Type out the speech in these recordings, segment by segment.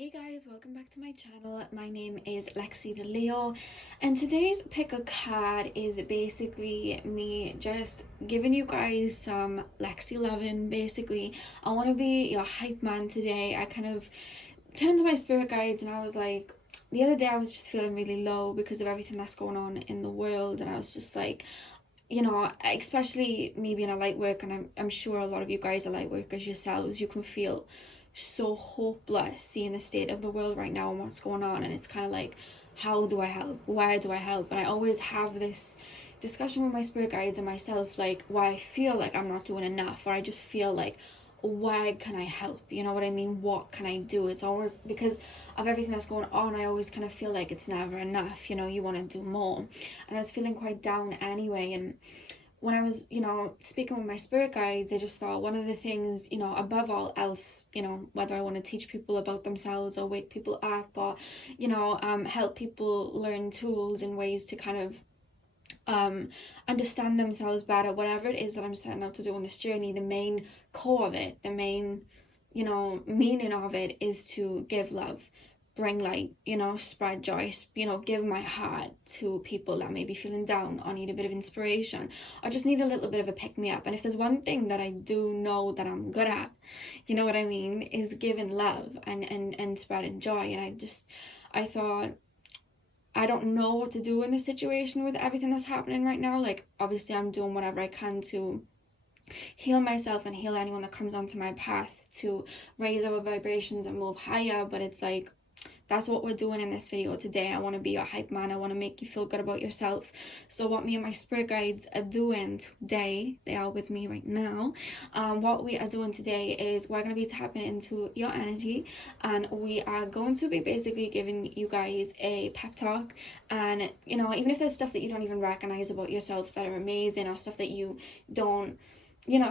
Hey guys, welcome back to my channel. My name is Lexi The Leo, and today's pick a card is basically me just giving you guys some Lexi loving. Basically, I want to be your hype man today. I kind of turned to my spirit guides and I was like, the other day I was just feeling really low because of everything that's going on in the world, and I was just like, especially me being a light worker, and I'm sure a lot of you guys are light workers yourselves, you can feel so hopeless seeing the state of the world right now and what's going on, and it's kind of like, how do I help? Where do I help? And I always have this discussion with my spirit guides and myself, like, why I feel like I'm not doing enough, or I just feel like, why can I help? You know what I mean? What can I do? It's always because of everything that's going on. I always kind of feel like it's never enough, you want to do more. And I was feeling quite down anyway, and when I was, speaking with my spirit guides, I just thought one of the things, above all else, whether I want to teach people about themselves or wake people up, or, help people learn tools and ways to kind of understand themselves better, whatever it is that I'm setting out to do on this journey, the main core of it, the main, meaning of it is to give love, bring light, spread joy, give my heart to people that may be feeling down or need a bit of inspiration or just need a little bit of a pick-me-up. And if there's one thing that I do know that I'm good at, you know what I mean, is giving love and spreading joy. And I thought, I don't know what to do in this situation with everything that's happening right now. Like, obviously I'm doing whatever I can to heal myself and heal anyone that comes onto my path, to raise our vibrations and move higher. But it's like, that's what we're doing in this video today. I want to be your hype man. I want to make you feel good about yourself. So what me and my spirit guides are doing today, they are with me right now. What we are doing today is we're going to be tapping into your energy, and we are going to be basically giving you guys a pep talk. And, even if there's stuff that you don't even recognize about yourself that are amazing, or stuff that you don't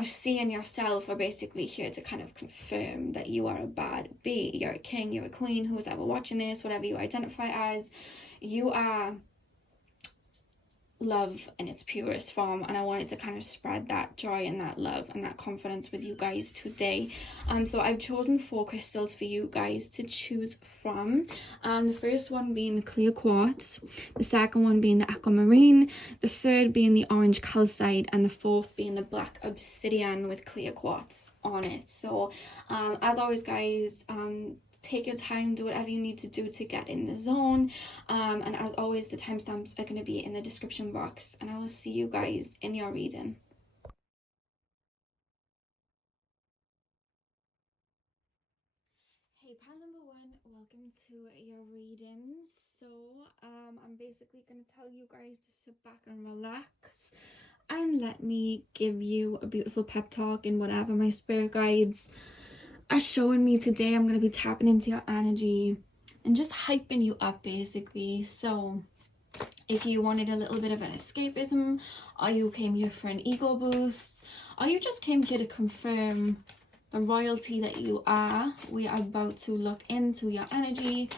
see in yourself, are basically here to kind of confirm that you are a bad bee, you're a king, you're a queen, who's ever watching this, whatever you identify as, you are love in its purest form. And I wanted to kind of spread that joy and that love and that confidence with you guys today. So I've chosen 4 crystals for you guys to choose from. The first one being the clear quartz, the second one being the aquamarine, the third being the orange calcite, and the fourth being the black obsidian with clear quartz on it. So as always guys, take your time, do whatever you need to do to get in the zone, and as always the timestamps are going to be in the description box, and I will see you guys in your reading. Hey pal number 1, welcome to your readings. So I'm basically going to tell you guys to sit back and relax and let me give you a beautiful pep talk in whatever my spirit guides are showing me today. I'm going to be tapping into your energy and just hyping you up basically. So if you wanted a little bit of an escapism, or you came here for an ego boost, or you just came here to confirm the royalty that you are, we are about to look into your energy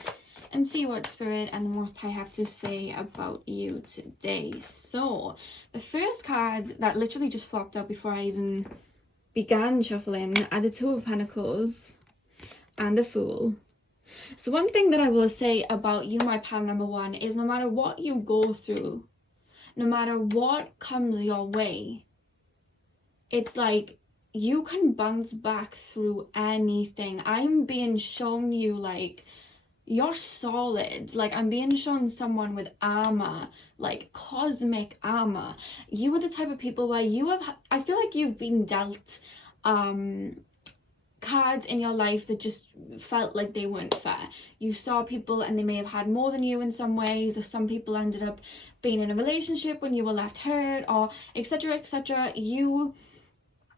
and see what Spirit and the Most High have to say about you today. So the first card that literally just flopped up before I even began shuffling are the Two of Pentacles and the Fool. So one thing that I will say about you, my pal number 1, is no matter what you go through, no matter what comes your way, it's like you can bounce back through anything. I'm being shown you like you're solid. Like, I'm being shown someone with armor, like cosmic armor. You are the type of people where I feel like you've been dealt cards in your life that just felt like they weren't fair. You saw people and they may have had more than you in some ways, or some people ended up being in a relationship when you were left hurt, or etc etc. You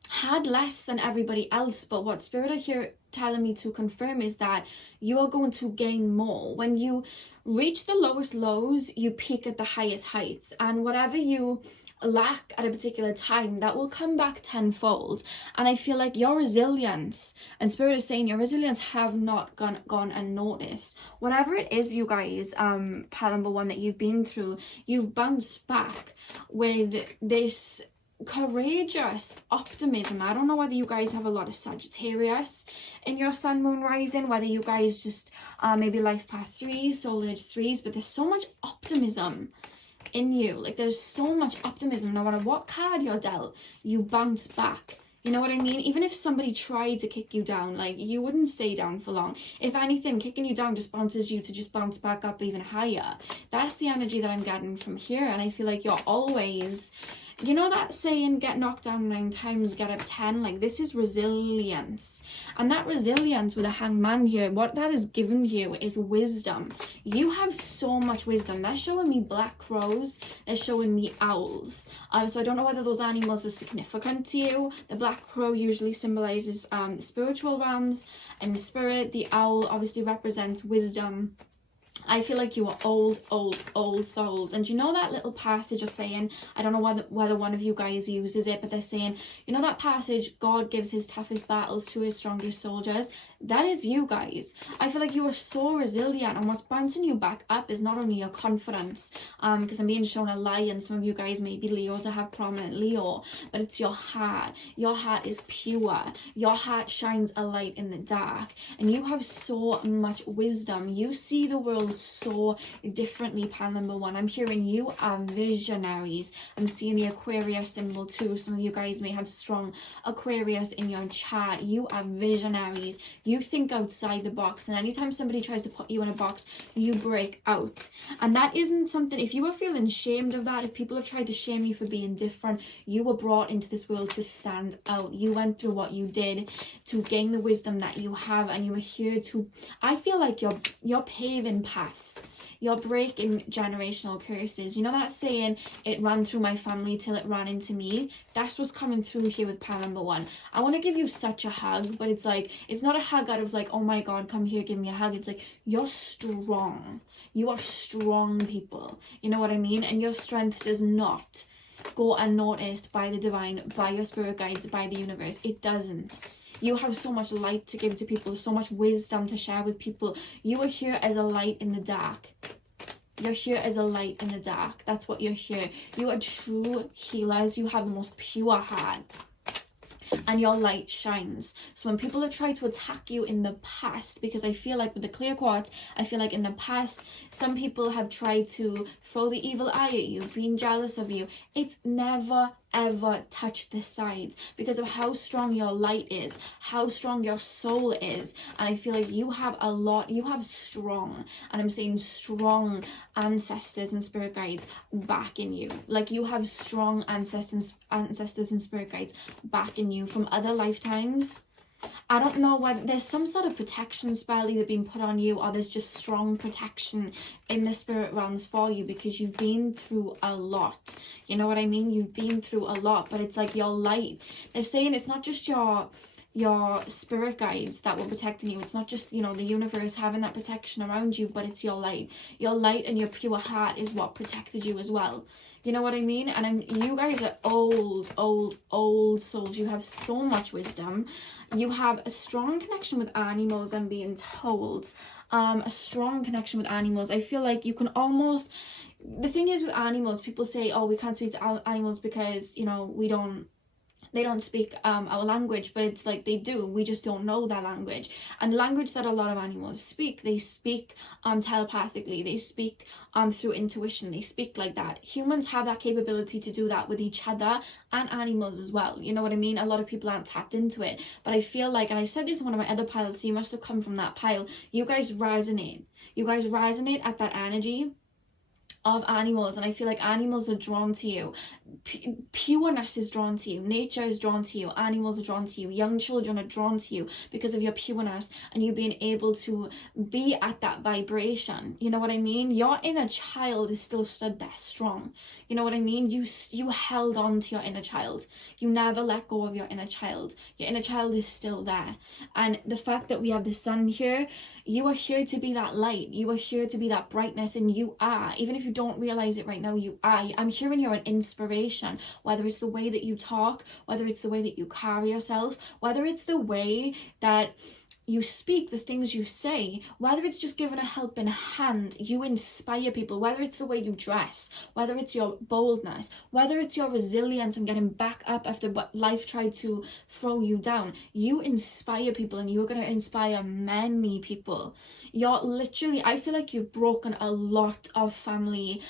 had less than everybody else, but what Spirit are here telling me to confirm is that you are going to gain more. When you reach the lowest lows, you peak at the highest heights, and whatever you lack at a particular time, that will come back tenfold. And I feel like your resilience, and Spirit is saying your resilience, have not gone unnoticed. Whatever it is, you guys, pal number 1, that you've been through, you've bounced back with this courageous optimism. I don't know whether you guys have a lot of Sagittarius in your sun, moon, rising, whether you guys just maybe life path 3s, soul age 3s, but there's so much optimism in you. Like, there's so much optimism. No matter what card you're dealt, you bounce back. You know what I mean? Even if somebody tried to kick you down, like, you wouldn't stay down for long. If anything, kicking you down just bounces you to just bounce back up even higher. That's the energy that I'm getting from here. And I feel like you're always, you know that saying, get knocked down 9 times, get up 10? Like, this is resilience. And that resilience with a hanged man here, what that is given you is wisdom. You have so much wisdom. They're showing me black crows. They're showing me owls. So I don't know whether those animals are significant to you. The black crow usually symbolizes the spiritual realms and the spirit. The owl obviously represents wisdom. I feel like you are old souls. And you know that little passage of saying, I don't know whether one of you guys uses it, but they're saying, you know that passage, God gives his toughest battles to his strongest soldiers? That is you guys. I feel like you are so resilient, and what's bouncing you back up is not only your confidence, because I'm being shown a lion. Some of you guys may be Leos or have prominent Leo, but it's your heart. Your heart is pure. Your heart shines a light in the dark, and you have so much wisdom. You see the world so differently, pile number 1. I'm hearing you are visionaries. I'm seeing the Aquarius symbol too. Some of you guys may have strong Aquarius in your chart. You are visionaries. You think outside the box, and anytime somebody tries to put you in a box, you break out. And that isn't something, if you are feeling ashamed of that, if people have tried to shame you for being different, you were brought into this world to stand out. You went through what you did to gain the wisdom that you have, and you are here to, I feel like you're paving paths. You're breaking generational curses. You know that saying, it ran through my family till it ran into me? That's what's coming through here with pile number 1. I want to give you such a hug, but it's like, it's not a hug out of like, oh my God, come here, give me a hug. It's like, you're strong. You are strong people. You know what I mean? And your strength does not go unnoticed by the divine, by your spirit guides, by the universe. It doesn't. You have so much light to give to people, so much wisdom to share with people. You are here as a light in the dark. You're here as a light in the dark. That's what you're here. You are true healers. You have the most pure heart, and your light shines. So when people have tried to attack you in the past, because I feel like with the clear quartz, I feel like in the past, some people have tried to throw the evil eye at you, being jealous of you. It's never ever touch the sides, because of how strong your light is, how strong your soul is. And I feel like you have a lot, you have strong, and I'm saying strong ancestors and spirit guides back in you. Like, you have strong ancestors and spirit guides back in you from other lifetimes. I don't know whether there's some sort of protection spell either being put on you, or there's just strong protection in the spirit realms for you, because you've been through a lot. You know what I mean? You've been through a lot, but it's like your light. They're saying it's not just your spirit guides that were protecting you. It's not just, you know, the universe having that protection around you, but it's your light. Your light and your pure heart is what protected you as well. You know what I mean? And you guys are old souls. You have so much wisdom. You have a strong connection with animals, I'm being told. A strong connection with animals. I feel like you can almost... The thing is with animals, people say, oh, we can't speak to animals because, you know, they don't speak our language, but it's like they do. We just don't know their language. And the language that a lot of animals speak, they speak telepathically. They speak through intuition. They speak like that. Humans have that capability to do that with each other, and animals as well. You know what I mean? A lot of people aren't tapped into it. But I feel like, and I said this in one of my other piles, so you must have come from that pile. You guys resonate. You guys resonate at that energy of animals, and I feel like animals are drawn to you. Pureness is drawn to you. Nature is drawn to you. Animals are drawn to you. Young children are drawn to you because of your pureness and you being able to be at that vibration. You know what I mean? Your inner child is still stood there strong. You know what I mean? You held on to your inner child. You never let go of your inner child. Your inner child is still there. And the fact that we have the sun here, you are here to be that light. You are here to be that brightness, and you are. Even if you don't realize it right now, you are. I'm hearing you're an inspiration, whether it's the way that you talk, whether it's the way that you carry yourself, whether it's the way that you speak, the things you say, whether it's just giving a helping hand, you inspire people, whether it's the way you dress, whether it's your boldness, whether it's your resilience and getting back up after what life tried to throw you down, you inspire people, and you're going to inspire many people. You're literally, I feel like you've broken a lot of family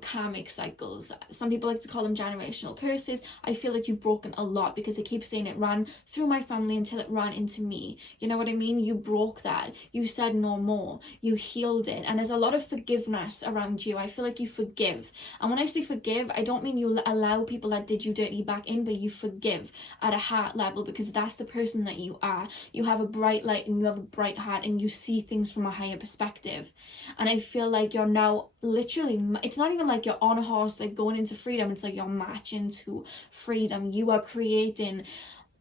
karmic cycles. Some people like to call them generational curses. I feel like you've broken a lot, because they keep saying it ran through my family until it ran into me. You know what I mean? You broke that. You said no more. You healed it. And there's a lot of forgiveness around you. I feel like you forgive. And when I say forgive, I don't mean you allow people that did you dirty back in, but you forgive at a heart level, because that's the person that you are. You have a bright light and you have a bright heart, and you see things from a higher perspective. And I feel like you're now literally, it's not even like you're on a horse like going into freedom, it's like you're marching to freedom. You are creating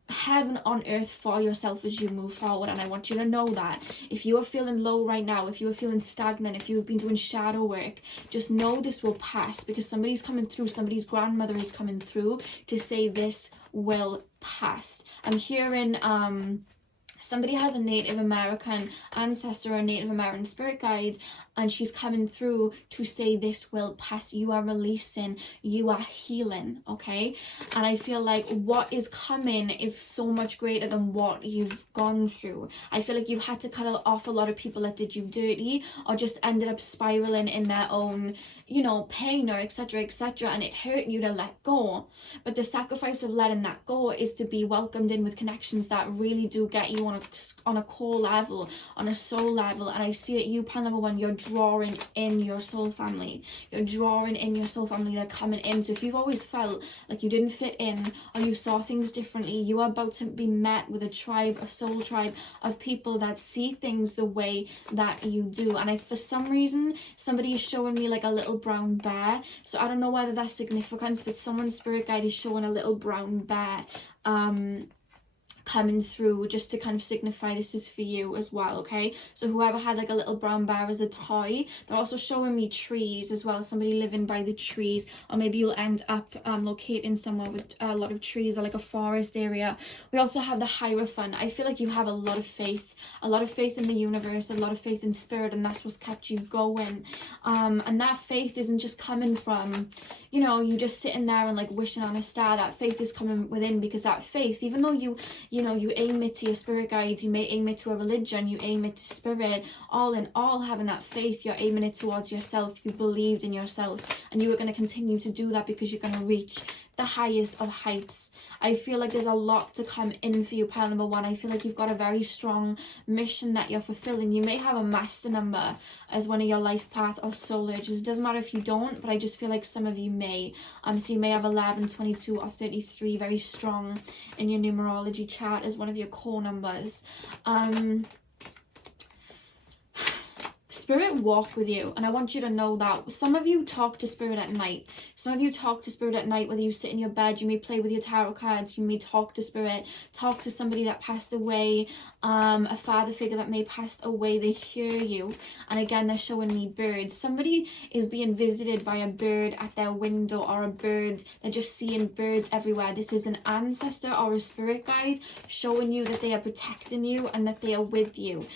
heaven on earth for yourself as you move forward. And I want you to know that if you are feeling low right now, if you are feeling stagnant, if you have been doing shadow work, just know this will pass, because somebody's coming through, somebody's grandmother is coming through to say this will pass. I'm hearing somebody has a Native American ancestor or a Native American spirit guide, and she's coming through to say this will pass. You are releasing, you are healing, okay? And I feel like what is coming is so much greater than what you've gone through. I feel like you've had to cut off a lot of people that did you dirty, or just ended up spiraling in their own, you know, pain, or etc, etc, and it hurt you to let go. But the sacrifice of letting that go is to be welcomed in with connections that really do get you on a core level, on a soul level. And I see it, you, pan number one, you're drawing in your soul family. You're drawing in your soul family. They're coming in. So if you've always felt like you didn't fit in, or you saw things differently, you are about to be met with a tribe, a soul tribe of people that see things the way that you do. And for some reason, somebody is showing me like a little brown bear. So I don't know whether that's significant, but someone's spirit guide is showing a little brown bear coming through, just to kind of signify this is for you as well, okay? So whoever had like a little brown bear as a toy. They're also showing me trees as well, somebody living by the trees, or maybe you'll end up locating somewhere with a lot of trees, or like a forest area. We also have the Hierophant. I feel like you have a lot of faith in the universe, a lot of faith in spirit, and that's what's kept you going. And that faith isn't just coming from, you know, you just sitting there and like wishing on a star. That faith is coming within, because that faith, even though you aim it to your spirit guides, you may aim it to a religion, you aim it to spirit, all in all, having that faith, you're aiming it towards yourself. You believed in yourself, and you are going to continue to do that, because you're going to reach the highest of heights. I feel like there's a lot to come in for you, pile number one. I feel like you've got a very strong mission that you're fulfilling. You may have a master number as one of your life path or soul urges. It doesn't matter if you don't, but I just feel like some of you may. So you may have 11, 22 or 33 very strong in your numerology chart as one of your core numbers. Spirit walk with you, and I want you to know that. Some of you talk to spirit at night. Some of you talk to spirit at night, whether you sit in your bed, you may play with your tarot cards, you may talk to spirit, talk to somebody that passed away, a father figure that may passed away. They hear you. And again, they're showing me birds. Somebody is being visited by a bird at their window, or a bird, they're just seeing birds everywhere. This is an ancestor or a spirit guide showing you that they are protecting you and that they are with you.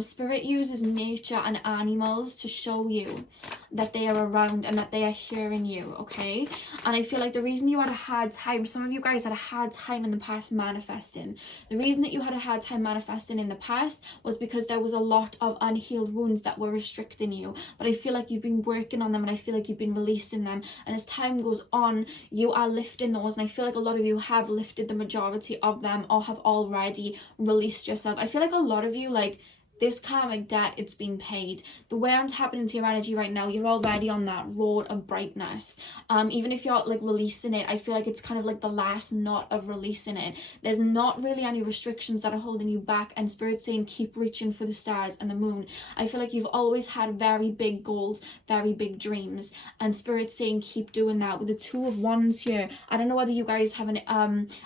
Spirit uses nature and animals to show you that they are around and that they are hearing you, okay? And I feel like the reason you had a hard time, some of you guys had a hard time in the past manifesting. The reason that you had a hard time manifesting in the past was because there was a lot of unhealed wounds that were restricting you. But I feel like you've been working on them, and I feel like you've been releasing them. And as time goes on, you are lifting those. And I feel like a lot of you have lifted the majority of them, or have already released yourself. I feel like a lot of you, like, this karmic debt, it's been paid. The way I'm tapping into your energy right now, you're already on that road of brightness. Even if you're like releasing it, I feel like it's kind of like the last knot of releasing it. There's not really any restrictions that are holding you back, and Spirit's saying keep reaching for the stars and the moon. I feel like you've always had very big goals, very big dreams, and Spirit's saying keep doing that. With the Two of Wands here, I don't know whether you guys have an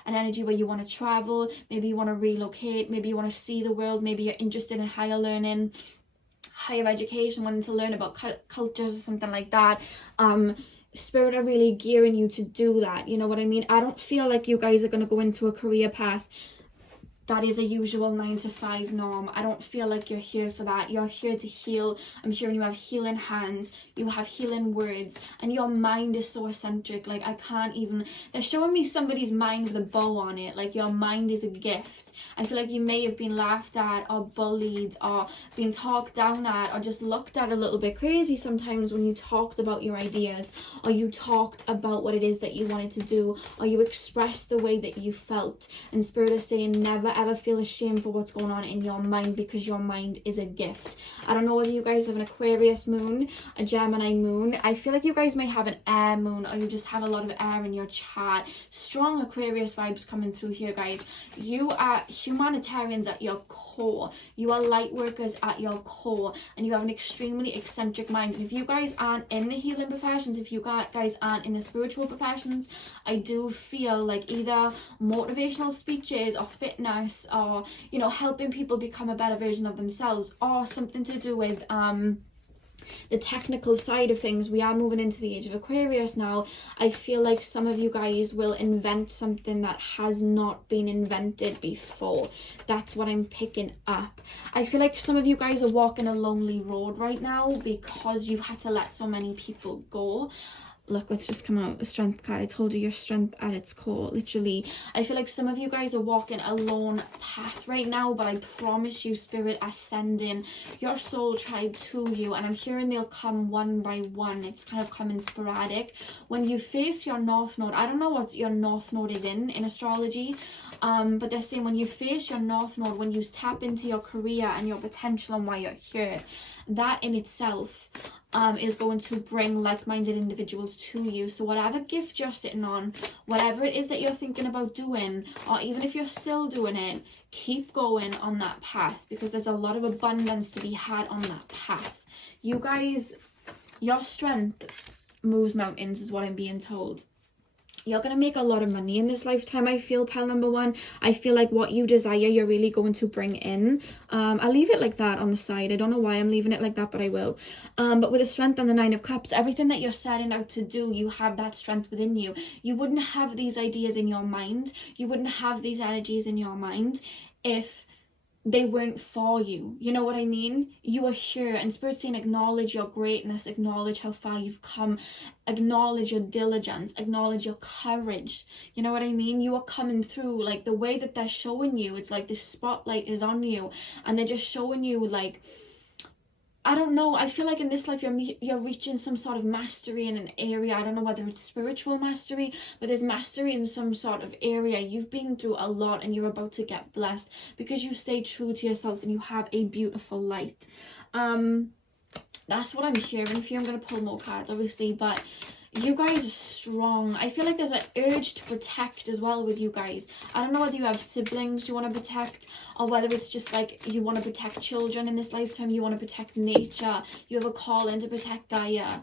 energy where you want to travel, maybe you want to relocate, maybe you want to see the world, maybe you're interested in higher learning, higher education, wanting to learn about cultures or something like that. Spirit are really gearing you to do that, you know what I mean? I don't feel like you guys are going to go into a career path that is a usual 9 to 5 norm. I don't feel like you're here for that. You're here to heal. I'm hearing you have healing hands, you have healing words, and your mind is so eccentric. Like, I can't even, they're showing me somebody's mind with a bow on it. Like, your mind is a gift. I feel like you may have been laughed at or bullied or been talked down at or just looked at a little bit crazy sometimes when you talked about your ideas, or you talked about what it is that you wanted to do, or you expressed the way that you felt. And Spirit is saying, never ever feel ashamed for what's going on in your mind, because your mind is a gift. I don't know whether you guys have an Aquarius moon, a Gemini moon. I feel like you guys may have an air moon, or you just have a lot of air in your chart. Strong Aquarius vibes coming through here, guys. You are humanitarians at your core. You are light workers at your core, and you have an extremely eccentric mind. And if you guys aren't in the healing professions, if you guys aren't in the spiritual professions, I do feel like either motivational speeches or fitness, or, you know, helping people become a better version of themselves, or something to do with the technical side of things. We are moving into the age of Aquarius now. I feel like some of you guys will invent something that has not been invented before. That's what I'm picking up. I feel like some of you guys are walking a lonely road right now because you had to let so many people go. Look what's just come out, the strength card. I told you, your strength at its core, literally. I feel like some of you guys are walking a lone path right now, but I promise you, Spirit are sending your soul tribe to you, and I'm hearing they'll come one by one. It's kind of coming sporadic. When you face your north node, I don't know what your north node is in astrology, but they're saying when you face your north node, when you tap into your career and your potential and why you're here, that in itself is going to bring like-minded individuals to you. So whatever gift you're sitting on, whatever it is that you're thinking about doing, or even if you're still doing it, keep going on that path, because there's a lot of abundance to be had on that path. You guys, your strength moves mountains is what I'm being told. You're going to make a lot of money in this lifetime, I feel, pile number one. I feel like what you desire, you're really going to bring in. I'll leave it like that on the side. I don't know why I'm leaving it like that, but I will. But with the strength and the 9 of Cups, everything that you're setting out to do, you have that strength within you. You wouldn't have these ideas in your mind. You wouldn't have these energies in your mind if they weren't for you. You know what I mean? You are here, and Spirit's saying acknowledge your greatness, acknowledge how far you've come, acknowledge your diligence, acknowledge your courage. You know what I mean? You are coming through. Like, the way that they're showing you, it's like the spotlight is on you, and they're just showing you, like, I don't know, I feel like in this life you're reaching some sort of mastery in an area. I don't know whether it's spiritual mastery, but there's mastery in some sort of area. You've been through a lot, and you're about to get blessed because you stay true to yourself and you have a beautiful light. That's what I'm hearing for you. I'm going to pull more cards, obviously, but you guys are strong. I feel like there's an urge to protect as well with you guys. I don't know whether you have siblings you want to protect, or whether it's just like you want to protect children in this lifetime, you want to protect nature, you have a call in to protect Gaia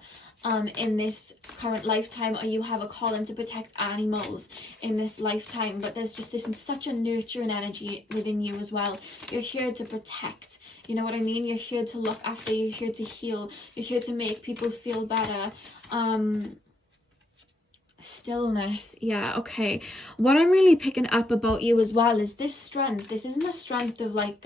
in this current lifetime, or you have a call in to protect animals in this lifetime. But there's just this such a nurturing energy within you as well. You're here to protect. You know what I mean? You're here to look after, you're here to heal, you're here to make people feel better. Stillness. Yeah, okay. What I'm really picking up about you as well is this strength. This isn't a strength of like,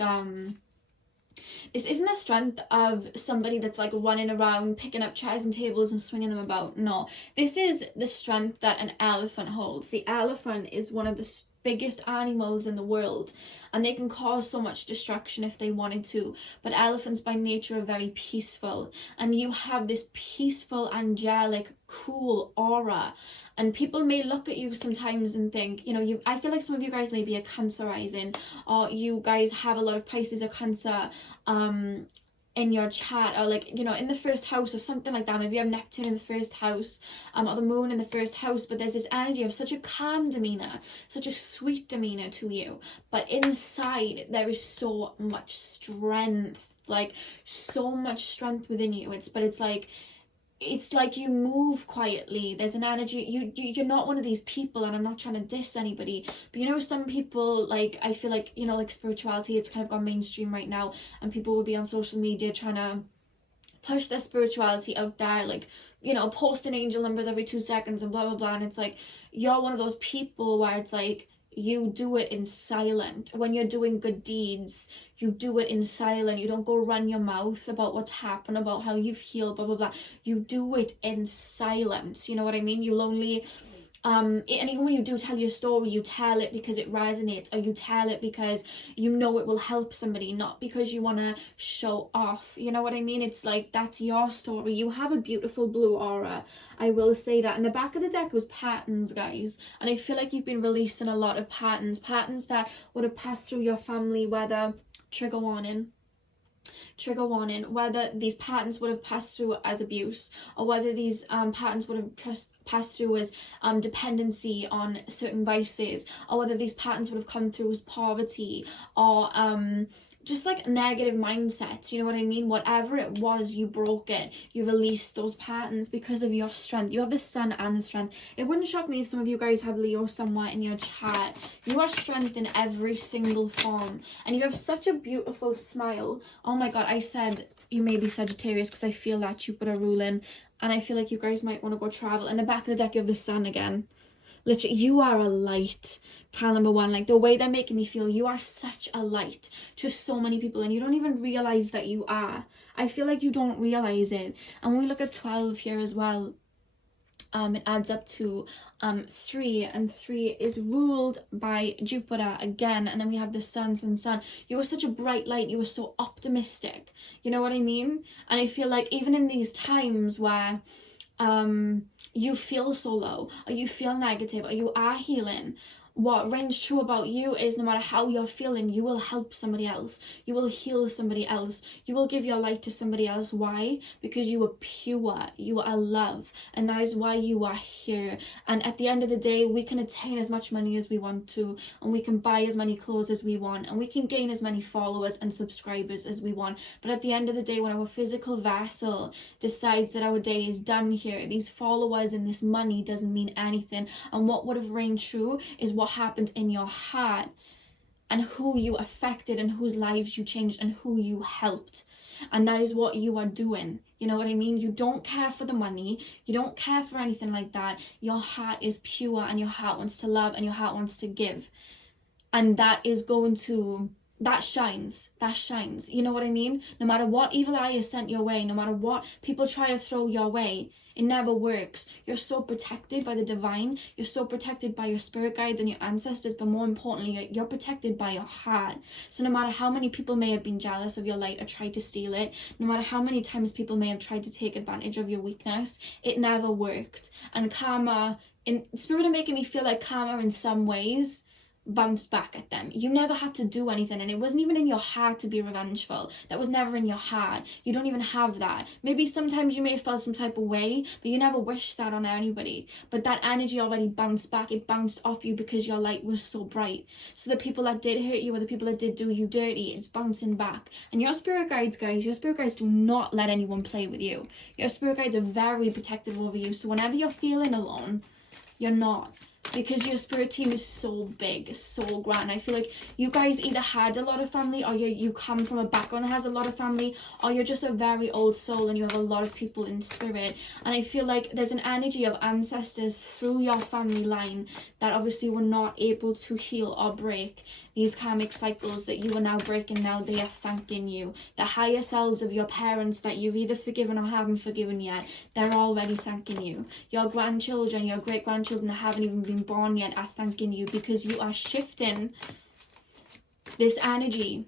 this isn't a strength of somebody that's like running around picking up chairs and tables and swinging them about. No, this is the strength that an elephant holds. The elephant is one of the biggest animals in the world, and they can cause so much destruction if they wanted to, but elephants by nature are very peaceful, and you have this peaceful, angelic, cool aura, and people may look at you sometimes and think, you know, I feel like some of you guys may be a Cancer rising, or you guys have a lot of Pisces or Cancer in your chart, or like, you know, in the first house or something like that. Maybe you have Neptune in the first house, or the moon in the first house, but there's this energy of such a calm demeanor, such a sweet demeanor to you, but inside there is so much strength, like so much strength within you. It's like you move quietly. There's an energy. You're not one of these people, and I'm not trying to diss anybody, but you know, some people, like, I feel like, you know, like spirituality, it's kind of gone mainstream right now, and people will be on social media trying to push their spirituality out there, like, you know, posting angel numbers every 2 seconds and blah blah blah, and it's like, you're one of those people where it's like, you do it in silent. When you're doing good deeds, you do it in silent. You don't go run your mouth about what's happened, about how you've healed, blah blah blah. You do it in silence. You know what I mean? You'll only and even when you do tell your story, you tell it because it resonates, or you tell it because you know it will help somebody, not because you want to show off. You know what I mean? It's like, that's your story. You have a beautiful blue aura, I will say that. And the back of the deck was patterns, guys, and I feel like you've been releasing a lot of patterns that would have passed through your family, whether, trigger warning, whether these patterns would have passed through as abuse, or whether these patterns would have passed through as dependency on certain vices, or whether these patterns would have come through as poverty, or just like negative mindsets. You know what I mean? Whatever it was, you broke it. You released those patterns because of your strength. You have the sun and the strength. It wouldn't shock me if some of you guys have Leo somewhere in your chat. You are strength in every single form, and you have such a beautiful smile. Oh my god, I said you may be Sagittarius because I feel that Jupiter ruling, and I feel like you guys might want to go travel. In the back of the deck, you have the sun again. Literally, you are a light. Pile number one, like the way they're making me feel, you are such a light to so many people, and you don't even realize that you are. I feel like you don't realize it. And when we look at 12 here as well, it adds up to 3, and 3 is ruled by Jupiter again, and then we have the sun. You were such a bright light. You were so optimistic. You know what I mean? And I feel like even in these times where you feel so low, or you feel negative, or you are healing, what rings true about you is no matter how you're feeling, you will help somebody else. You will heal somebody else. You will give your light to somebody else. Why? Because you are pure. You are love. And that is why you are here. And at the end of the day, we can attain as much money as we want to. And we can buy as many clothes as we want. And we can gain as many followers and subscribers as we want. But at the end of the day, when our physical vessel decides that our day is done here, these followers and this money doesn't mean anything. And what would have reigned true is what happened in your heart, and who you affected, and whose lives you changed, and who you helped. And that is what you are doing. You know what I mean? You don't care for the money. You don't care for anything like that. Your heart is pure, and your heart wants to love, and your heart wants to give. And that is going to, that shines. You know what I mean? No matter what evil eye is sent your way, no matter what people try to throw your way, it never works. You're so protected by the divine. You're so protected by your spirit guides and your ancestors, but more importantly, you're protected by your heart. So no matter how many people may have been jealous of your light or tried to steal it, no matter how many times people may have tried to take advantage of your weakness, it never worked. And karma, in spirit are making me feel like karma in some ways bounced back at them. You never had to do anything, and it wasn't even in your heart to be revengeful. That was never in your heart. You don't even have that. Maybe sometimes you may have felt some type of way, but you never wished that on anybody. But that energy already bounced back. It bounced off you because your light was so bright. So the people that did hurt you, or the people that did do you dirty, it's bouncing back. And your spirit guides, guys, your spirit guides do not let anyone play with you. Your spirit guides are very protective over you. So whenever you're feeling alone, you're not. Because your spirit team is so big, so grand. I feel like you guys either had a lot of family, or you come from a background that has a lot of family, or you're just a very old soul and you have a lot of people in spirit. And I feel like there's an energy of ancestors through your family line that obviously were not able to heal or break these karmic cycles that you are now breaking. Now they are thanking you. The higher selves of your parents that you've either forgiven or haven't forgiven yet, they're already thanking you. Your grandchildren, your great grandchildren that haven't even been born yet are thanking you, because you are shifting this energy.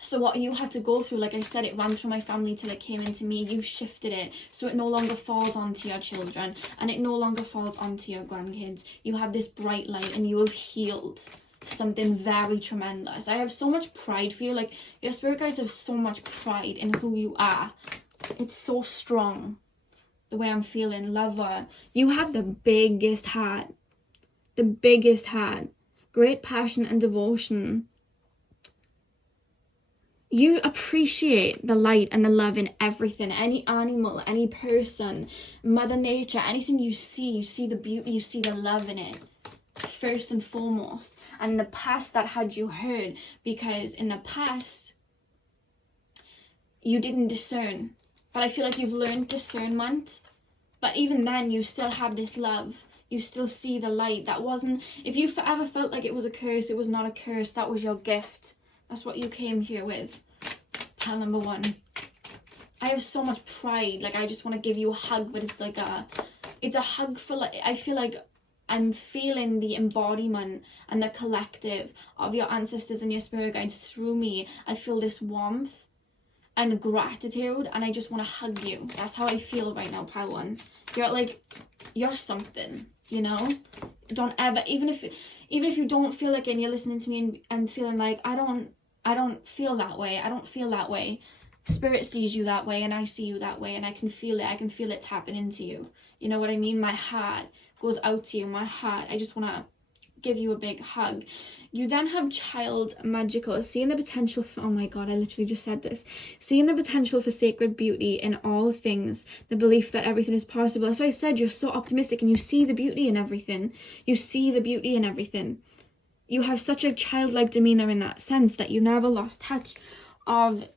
So what you had to go through, like I said, it ran through my family till it came into me. You've shifted it so it no longer falls onto your children, and it no longer falls onto your grandkids. You have this bright light, and you have healed something very tremendous. I have so much pride for you. Like, your spirit guides have so much pride in who you are. It's so strong, the way I'm feeling. Lover, you have the biggest heart. The biggest heart. Great passion and devotion. You appreciate the light and the love in everything. Any animal, any person, Mother Nature, anything you see the beauty, you see the love in it, first and foremost. And in the past, that had you hurt, because in the past you didn't discern. But I feel like you've learned discernment. But even then, you still have this love. You still see the light. That wasn't, if you ever felt like it was a curse, it was not a curse. That was your gift. That's what you came here with. Pile number 1. I have so much pride. Like, I just want to give you a hug, but it's like it's a hug for, like, I feel like I'm feeling the embodiment and the collective of your ancestors and your spirit guides through me. I feel this warmth and gratitude, and I just want to hug you. That's how I feel right now, pile 1. You're like, you're something, you know? Don't ever, even if you don't feel like it and you're listening to me and feeling like, I don't feel that way. I don't feel that way. Spirit sees you that way, and I see you that way, and I can feel it. I can feel it tapping into you. You know what I mean? My heart goes out to you. My heart, I just want to give you a big hug. You then have child magical, seeing the potential for, oh my god, I literally just said this, seeing the potential for sacred beauty in all things, the belief that everything is possible. That's why I said you're so optimistic and you see the beauty in everything. You see the beauty in everything. You have such a childlike demeanor in that sense that you never lost touch of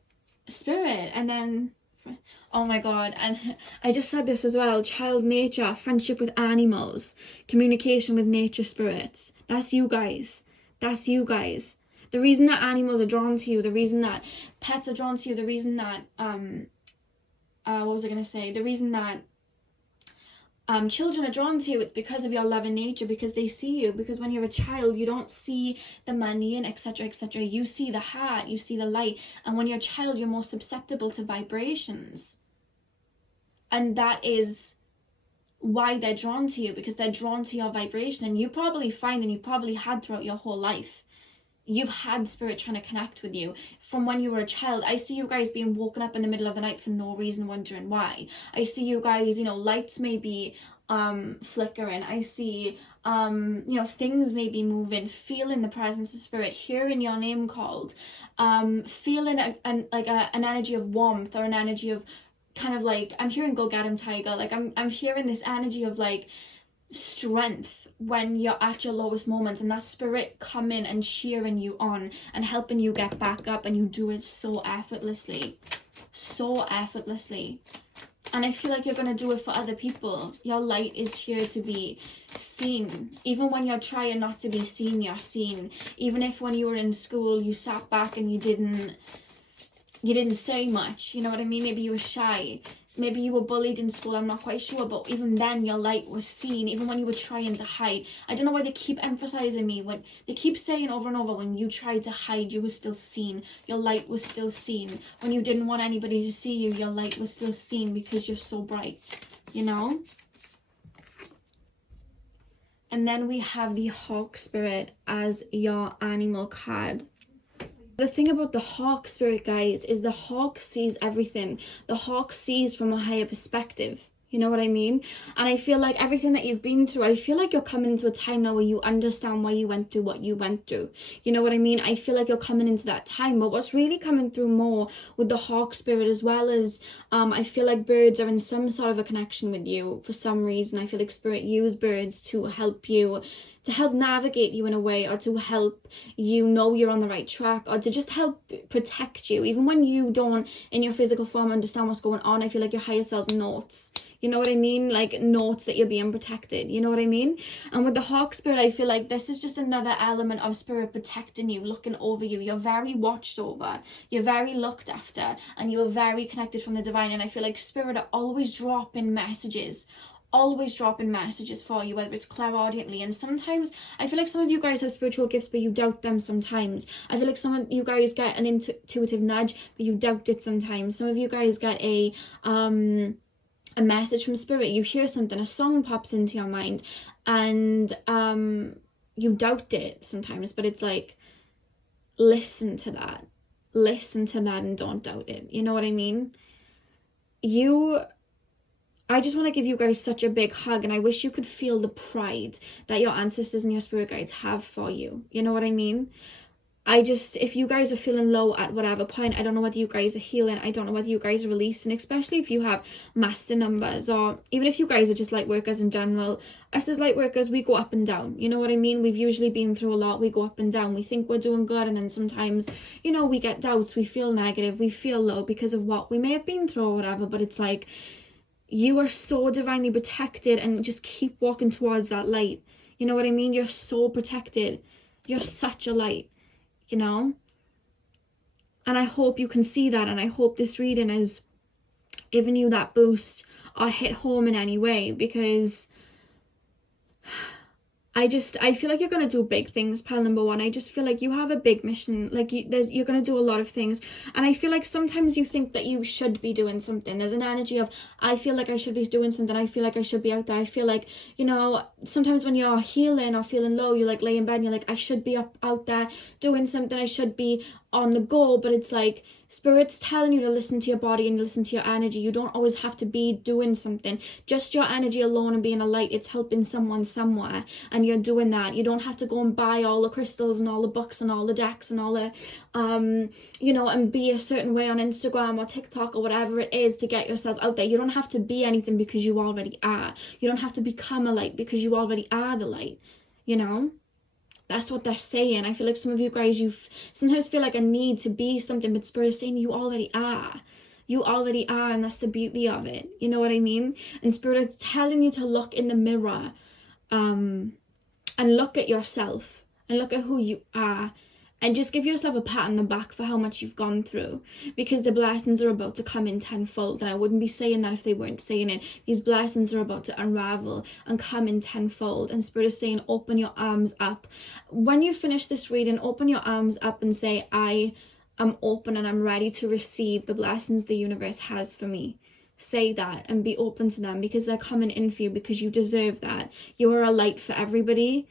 spirit. And then, oh my god, and I just said this as well, child nature, friendship with animals, communication with nature spirits. That's you guys. That's you guys. The reason that animals are drawn to you, the reason that pets are drawn to you, the reason that what was I gonna say, the reason that children are drawn to you, it's because of your love in nature, because they see you. Because when you're a child, you don't see the money and etc, etc. You see the heart, you see the light. And when you're a child, you're more susceptible to vibrations. And that is why they're drawn to you, because they're drawn to your vibration. And you probably find, and you probably had throughout your whole life, you've had spirit trying to connect with you from when you were a child. I see you guys being woken up in the middle of the night for no reason, wondering why. I see you guys, you know, lights may be flickering. I see you know, things may be moving, feeling the presence of spirit, hearing your name called, feeling an energy of warmth, or an energy of kind of like, I'm hearing go get him, tiger. Like I'm hearing this energy of like strength when you're at your lowest moments, and that spirit coming and cheering you on and helping you get back up, and you do it so effortlessly. And I feel like you're going to do it for other people. Your light is here to be seen. Even when you're trying not to be seen, you're seen. Even if when you were in school you sat back and you didn't say much, you know what I mean? Maybe you were shy. Maybe you were bullied in school, I'm not quite sure, but even then your light was seen, even when you were trying to hide. I don't know why they keep emphasizing me, when they keep saying over and over, when you tried to hide, you were still seen. Your light was still seen. When you didn't want anybody to see you, your light was still seen, because you're so bright, you know? And then we have the hawk spirit as your animal card. The thing about the hawk spirit, guys, is the hawk sees everything. The hawk sees from a higher perspective. You know what I mean? And I feel like everything that you've been through, I feel like you're coming into a time now where you understand why you went through what you went through. You know what I mean? I feel like you're coming into that time. But what's really coming through more with the hawk spirit, as well as I feel like birds are in some sort of a connection with you for some reason. I feel like spirit use birds to help you, to help navigate you in a way, or to help you know you're on the right track, or to just help protect you. Even when you don't, in your physical form, understand what's going on, I feel like your higher self notes. You know what I mean? Like, notes that you're being protected. You know what I mean? And with the hawk spirit, I feel like this is just another element of spirit protecting you, looking over you. You're very watched over. You're very looked after. And you're very connected from the divine. And I feel like spirit are always dropping messages for you, whether it's clairaudiently. And sometimes I feel like some of you guys have spiritual gifts, but you doubt them sometimes. I feel like some of you guys get an intuitive nudge, but you doubt it sometimes. Some of you guys get a message from spirit. You hear something, a song pops into your mind, and you doubt it sometimes, but it's like, listen to that and don't doubt it. You know what I mean? I just want to give you guys such a big hug, and I wish you could feel the pride that your ancestors and your spirit guides have for you. You know what I mean? If you guys are feeling low at whatever point, I don't know whether you guys are healing, I don't know whether you guys are releasing, especially if you have master numbers, or even if you guys are just light workers in general. Us as light workers, we go up and down. You know what I mean? We've usually been through a lot. We go up and down. We think we're doing good, and then sometimes, you know, we get doubts, we feel negative, we feel low because of what we may have been through or whatever. But it's like, You are so divinely protected, and just keep walking towards that light. You know what I mean? You're so protected. You're such a light, you know? And I hope you can see that, and I hope this reading is giving you that boost or hit home in any way, because I feel like you're going to do big things, pal number one. I just feel like you have a big mission. Like, you're going to do a lot of things. And I feel like sometimes you think that you should be doing something. There's an energy of, I feel like I should be doing something. I feel like I should be out there. I feel like, you know, sometimes when you're healing or feeling low, you like lay in bed and you're like, I should be out there doing something. I should be on the go. But it's like, Spirit's telling you to listen to your body and listen to your energy. You don't always have to be doing something. Just your energy alone and being a light, it's helping someone somewhere, and you're doing that. You don't have to go and buy all the crystals and all the books and all the decks and all the you know, and be a certain way on Instagram or TikTok or whatever it is to get yourself out there. You don't have to be anything because you already are. You don't have to become a light because you already are the light, you know? That's what they're saying. I feel like some of you guys, you sometimes feel like a need to be something, but Spirit is saying you already are. You already are, and that's the beauty of it. You know what I mean? And Spirit is telling you to look in the mirror, and look at yourself, and look at who you are, and just give yourself a pat on the back for how much you've gone through, because the blessings are about to come in tenfold. And I wouldn't be saying that if they weren't saying it. These blessings are about to unravel and come in tenfold. And Spirit is saying, open your arms up. When you finish this reading, open your arms up and say, I am open and I'm ready to receive the blessings the universe has for me. Say that and be open to them, because they're coming in for you, because you deserve that. You are a light for everybody.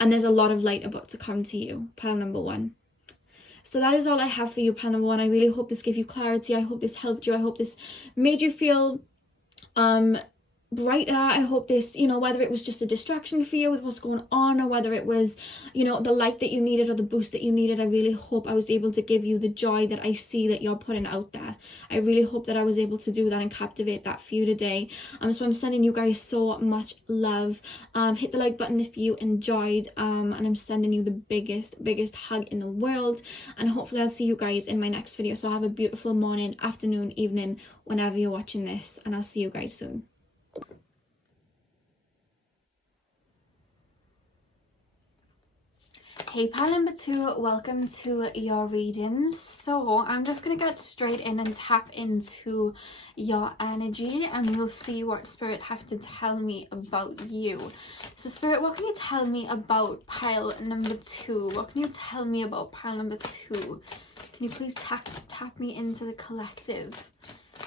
And there's a lot of light about to come to you, pile number one. So that is all I have for you, pile number one. I really hope this gave you clarity. I hope this helped you. I hope this made you feel brighter. I hope this, you know, whether it was just a distraction for you with what's going on, or whether it was, you know, the light that you needed or the boost that you needed, I really hope I was able to give you the joy that I see that you're putting out there. I really hope that I was able to do that and captivate that for you today. So I'm sending you guys so much love. Hit the like button if you enjoyed, and I'm sending you the biggest hug in the world, and hopefully I'll see you guys in my next video. So have a beautiful morning, afternoon, evening, whenever you're watching this, and I'll see you guys soon. Hey pile number two, welcome to your readings. So I'm just going to get straight in and tap into your energy, and we'll see what Spirit have to tell me about you. So Spirit, what can you tell me about pile number two? What can you tell me about pile number two? Can you please tap me into the collective?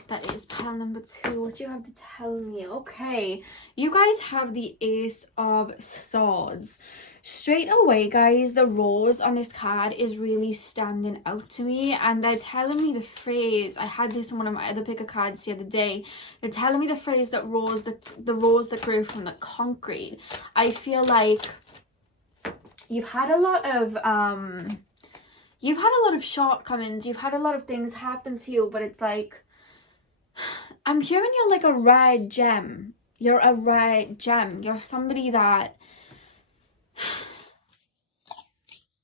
That is pile number two. What do you have to tell me? Okay, you guys have the Ace of Swords. Straight away, guys, the rose on this card is really standing out to me, and they're telling me the phrase. I had this in one of my other picker cards the other day. They're telling me the phrase that rose, the rose that grew from the concrete. I feel like you've had a lot of shortcomings. You've had a lot of things happen to you, but it's like, I'm hearing you're like a rare gem. You're a rare gem. You're somebody that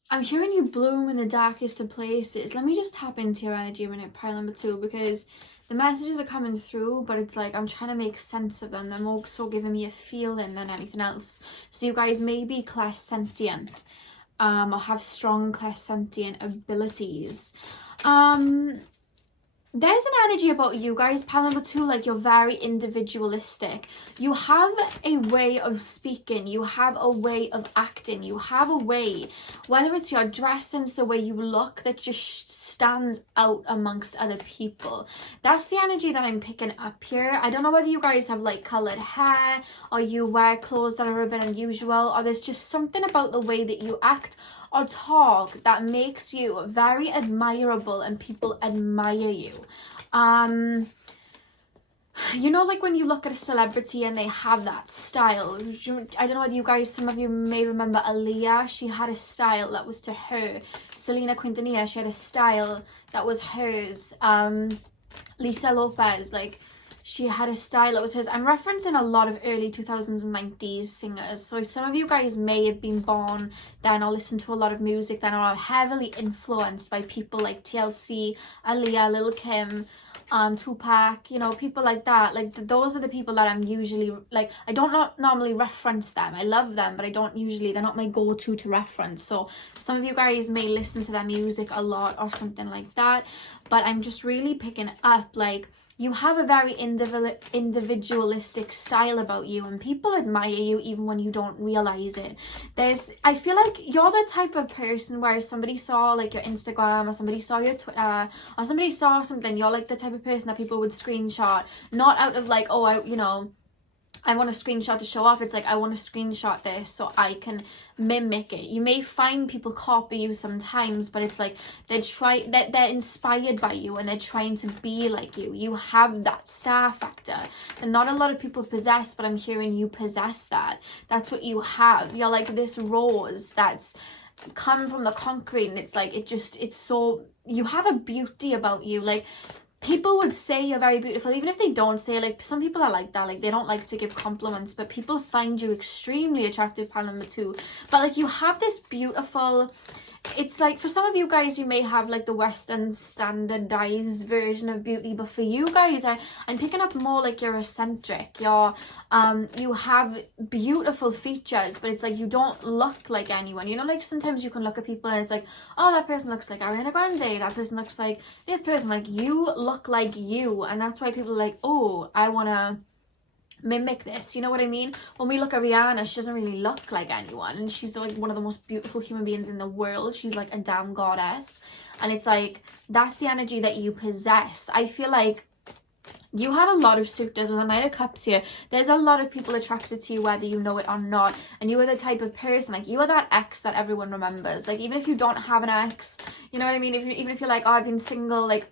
I'm hearing you bloom in the darkest of places. Let me just tap into your energy a minute, pile number two, because the messages are coming through, but it's like I'm trying to make sense of them. They're more so giving me a feeling than anything else. So you guys may be clairsentient, or have strong clairsentient abilities. There's an energy about you guys, pile number two, like you're very individualistic. You have a way of speaking, you have a way of acting, you have a way, whether it's your dress sense, the way you look, that just stands out amongst other people. That's the energy that I'm picking up here. I don't know whether you guys have like coloured hair, or you wear clothes that are a bit unusual, or there's just something about the way that you act or talk that makes you very admirable and people admire you. You know, like when you look at a celebrity and they have that style. I don't know whether you guys, some of you may remember Alexia. She had a style that was to her. Selena Quintanilla, she had a style that was hers. Lisa Lopez, like, she had a style that was hers. I'm referencing a lot of early 2000s and 90s singers. So some of you guys may have been born then, or listened to a lot of music then, or are heavily influenced by people like TLC, Aaliyah, Lil Kim, Tupac, you know, people like that. Like those are the people that I'm usually like, I don't not normally reference them. I love them, but I don't usually, they're not my go-to to reference. So some of you guys may listen to their music a lot or something like that, but I'm just really picking up like, you have a very individualistic style about you, and people admire you even when you don't realize it. I feel like you're the type of person where somebody saw like your Instagram, or somebody saw your Twitter, or somebody saw something, you're like the type of person that people would screenshot, not out of like, oh, I want a screenshot to show off. It's like, I want to screenshot this so I can mimic it. You may find people copy you sometimes, but it's like they're inspired by you and they're trying to be like you. You have that star factor and not a lot of people possess, but I'm hearing you possess that. That's what you have. You're like this rose that's come from the concrete, and it's like, it's so, you have a beauty about you. Like, people would say you're very beautiful, even if they don't say, like, some people are like that, like, they don't like to give compliments, but people find you extremely attractive, pile number 2. But, like, you have this beautiful, it's like, for some of you guys, you may have, like, the Western standardized version of beauty, but for you guys, I'm picking up more, like, you're eccentric, you have beautiful features, but it's like, you don't look like anyone, you know, like, sometimes you can look at people and it's like, oh, that person looks like Ariana Grande, that person looks like this person, like, you look like you, and that's why people are like, oh, I want to mimic this, you know what I mean? When we look at Rihanna, she doesn't really look like anyone, and she's like one of the most beautiful human beings in the world. She's like a damn goddess, and it's like, that's the energy that you possess. I feel like you have a lot of suitors with a Knight of Cups here. There's a lot of people attracted to you whether you know it or not, and you are the type of person, like, you are that ex that everyone remembers. Like, even if you don't have an ex, you know what I mean, even if you're like, oh, I've been single, like,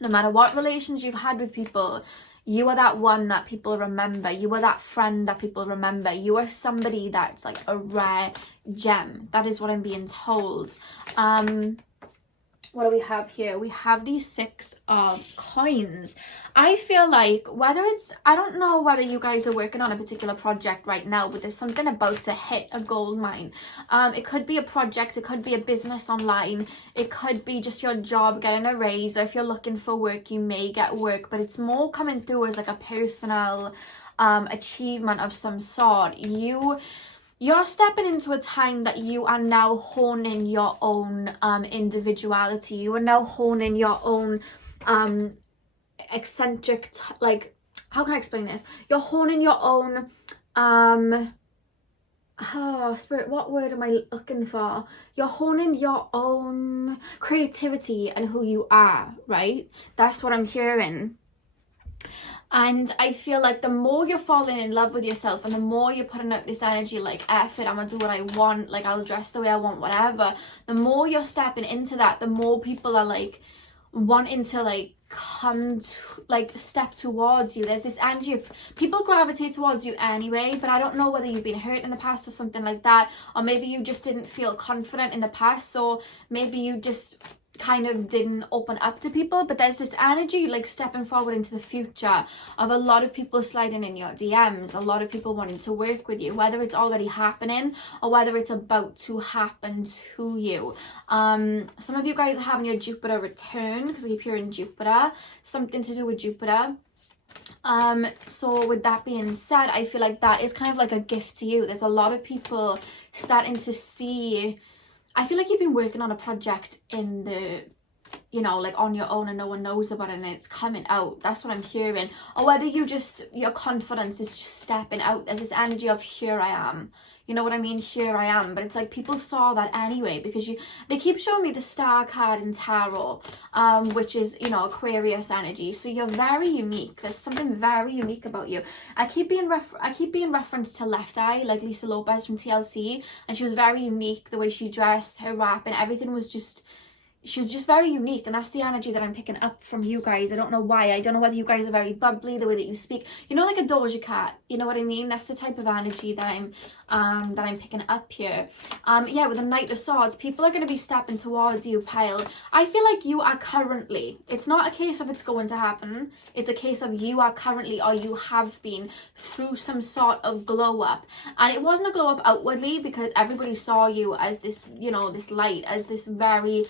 no matter what relations you've had with people, you are that one that people remember. You are that friend that people remember. You are somebody that's like a rare gem. That is what I'm being told. What do we have here? We have the 6 of coins. I feel like whether it's, I don't know whether you guys are working on a particular project right now, but there's something about to hit a gold mine. It could be a project, it could be a business online, it could be just your job getting a raise, or if you're looking for work, you may get work, but it's more coming through as like a personal achievement of some sort. You're stepping into a time that you are now honing your own individuality. You are now honing your own eccentric, like, how can I explain this? You're honing your own, spirit, what word am I looking for? You're honing your own creativity and who you are, right? That's what I'm hearing. And I feel like the more you're falling in love with yourself and the more you're putting out this energy, like, F it, I'm gonna do what I want, like, I'll dress the way I want, whatever, the more you're stepping into that, the more people are like wanting to like come to, like, step towards you. There's this energy of people gravitate towards you anyway, but I don't know whether you've been hurt in the past or something like that, or maybe you just didn't feel confident in the past, so maybe you just kind of didn't open up to people. But there's this energy like stepping forward into the future of a lot of people sliding in your DMs, a lot of people wanting to work with you, whether it's already happening or whether it's about to happen to you. Some of you guys are having your Jupiter return, because I keep hearing Jupiter, something to do with Jupiter. So with that being said, I feel like that is kind of like a gift to you. There's a lot of people starting to see, I feel like you've been working on a project in the, you know, like on your own and no one knows about it and it's coming out. That's what I'm hearing. Or whether you just, your confidence is just stepping out. There's this energy of here I am. You know what I mean? Here I am. But it's like people saw that anyway, because they keep showing me the star card in tarot, which is, you know, Aquarius energy. So you're very unique. There's something very unique about you. I keep being referenced to Left Eye, like Lisa Lopez from TLC, and she was very unique. The way she dressed, her rap, and everything was just, she was just very unique, and that's the energy that I'm picking up from you guys. I don't know why. I don't know whether you guys are very bubbly, the way that you speak, you know, like a Doja Cat, you know what I mean? That's the type of energy that I'm picking up here. Yeah, with the Knight of Swords, people are going to be stepping towards you, Pile. I feel like you are currently, it's not a case of it's going to happen, it's a case of you are currently, or you have been through some sort of glow up. And it wasn't a glow up outwardly, because everybody saw you as this, you know, this light, as this very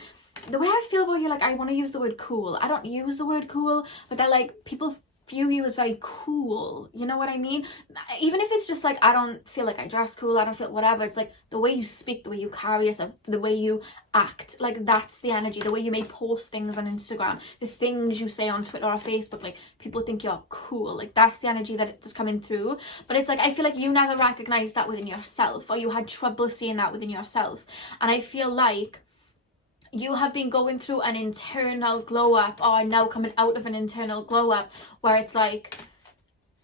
the way I feel about you, like, I want to use the word cool. I don't use the word cool, but they're like, people view you as very cool, you know what I mean? Even if it's just like, I don't feel like I dress cool, I don't feel whatever, it's like the way you speak, the way you carry yourself, the way you act, like, that's the energy. The way you may post things on Instagram, the things you say on Twitter or Facebook, like, people think you're cool, like, that's the energy that is coming through. But it's like, I feel like you never recognized that within yourself, or you had trouble seeing that within yourself. And I feel like you have been going through an internal glow up, or now coming out of an internal glow up, where it's like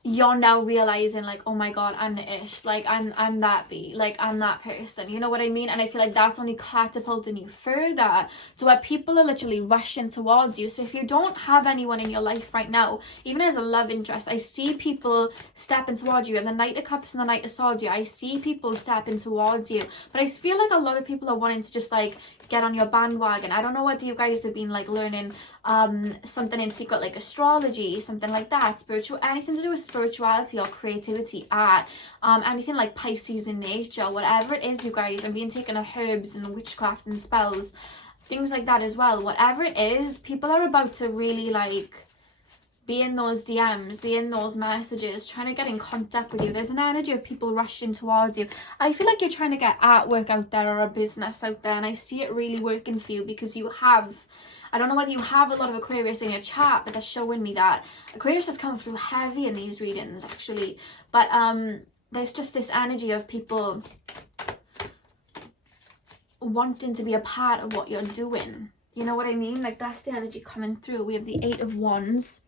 you're now realizing, like, oh my god, I'm the ish, like, I'm that bee, like, I'm that person, you know what I mean? And I feel like that's only catapulting you further to where people are literally rushing towards you. So if you don't have anyone in your life right now, even as a love interest, I see people stepping towards you, and the Knight of Cups and the Knight of Swords, I see people stepping towards you, but I feel like a lot of people are wanting to just like get on your bandwagon. I don't know whether you guys have been like learning something in secret, like astrology, something like that, spiritual, anything to do with spirituality or creativity, art, anything like Pisces in nature, whatever it is, you guys, and being taken of herbs and witchcraft and spells, things like that as well. Whatever it is, people are about to really like be in those DMs, be in those messages, trying to get in contact with you. There's an energy of people rushing towards you. I feel like you're trying to get artwork out there or a business out there, and I see it really working for you because you have, I don't know whether you have a lot of Aquarius in your chart, but they're showing me that Aquarius has come through heavy in these readings actually. But there's just this energy of people wanting to be a part of what you're doing. You know what I mean? Like, that's the energy coming through. We have the Eight of Wands.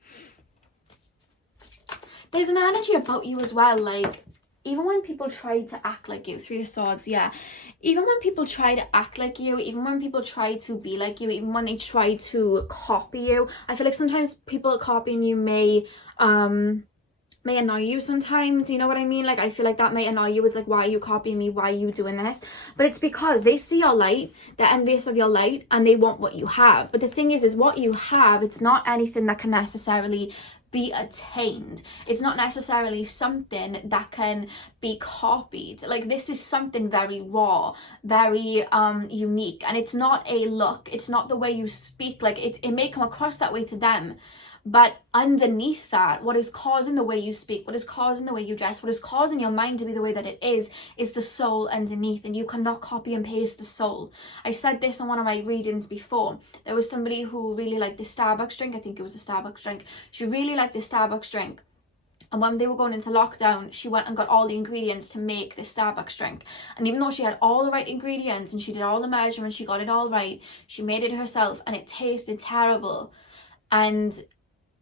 There's an energy about you as well, like, even when people try to act like you, Three of Swords, yeah. Even when people try to act like you, even when people try to be like you, even when they try to copy you, I feel like sometimes people copying you may annoy you sometimes, you know what I mean? Like, I feel like that may annoy you. It's like, why are you copying me? Why are you doing this? But it's because they see your light, they're envious of your light, and they want what you have. But the thing is what you have, it's not anything that can necessarily be attained. It's not necessarily something that can be copied. Like, this is something very raw, very unique, and it's not a look, it's not the way you speak. Like, it may come across that way to them, but underneath that, what is causing the way you speak, what is causing the way you dress, what is causing your mind to be the way that it is the soul underneath, and you cannot copy and paste the soul. I said this on one of my readings before. There was somebody who really liked the Starbucks drink. I think it was a Starbucks drink. She really liked the Starbucks drink. And when they were going into lockdown, she went and got all the ingredients to make this Starbucks drink. And even though she had all the right ingredients and she did all the measurements, she got it all right, she made it herself and it tasted terrible. And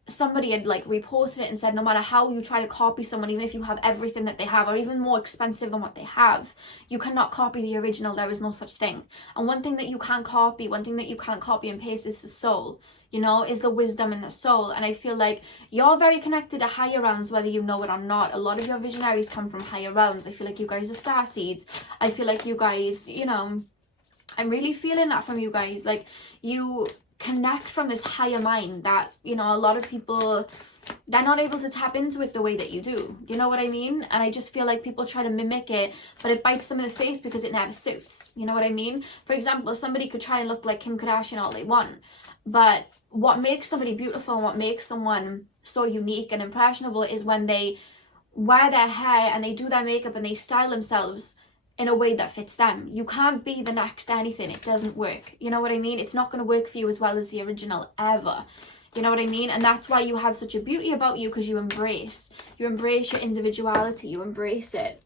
somebody had like reposted it and said, no matter how you try to copy someone, even if you have everything that they have or even more expensive than what they have, you cannot copy the original. There is no such thing. And one thing that you can't copy, and paste is the soul, you know, is the wisdom in the soul. And I feel like you're very connected to higher realms, whether you know it or not. A lot of your visionaries come from higher realms. I feel like you guys are starseeds. I feel like you guys, you know, I'm really feeling that from you guys. Like, you connect from this higher mind that, you know, a lot of people, they're not able to tap into it the way that you do, you know what I mean? And I just feel like people try to mimic it, but it bites them in the face because it never suits, you know what I mean? For example, somebody could try and look like Kim Kardashian all they want, but what makes somebody beautiful and what makes someone so unique and impressionable is when they wear their hair and they do their makeup and they style themselves in a way that fits them. You can't be the next anything. It doesn't work. You know what I mean? It's not going to work for you as well as the original ever. You know what I mean? And that's why you have such a beauty about you, because you embrace your individuality. You embrace it.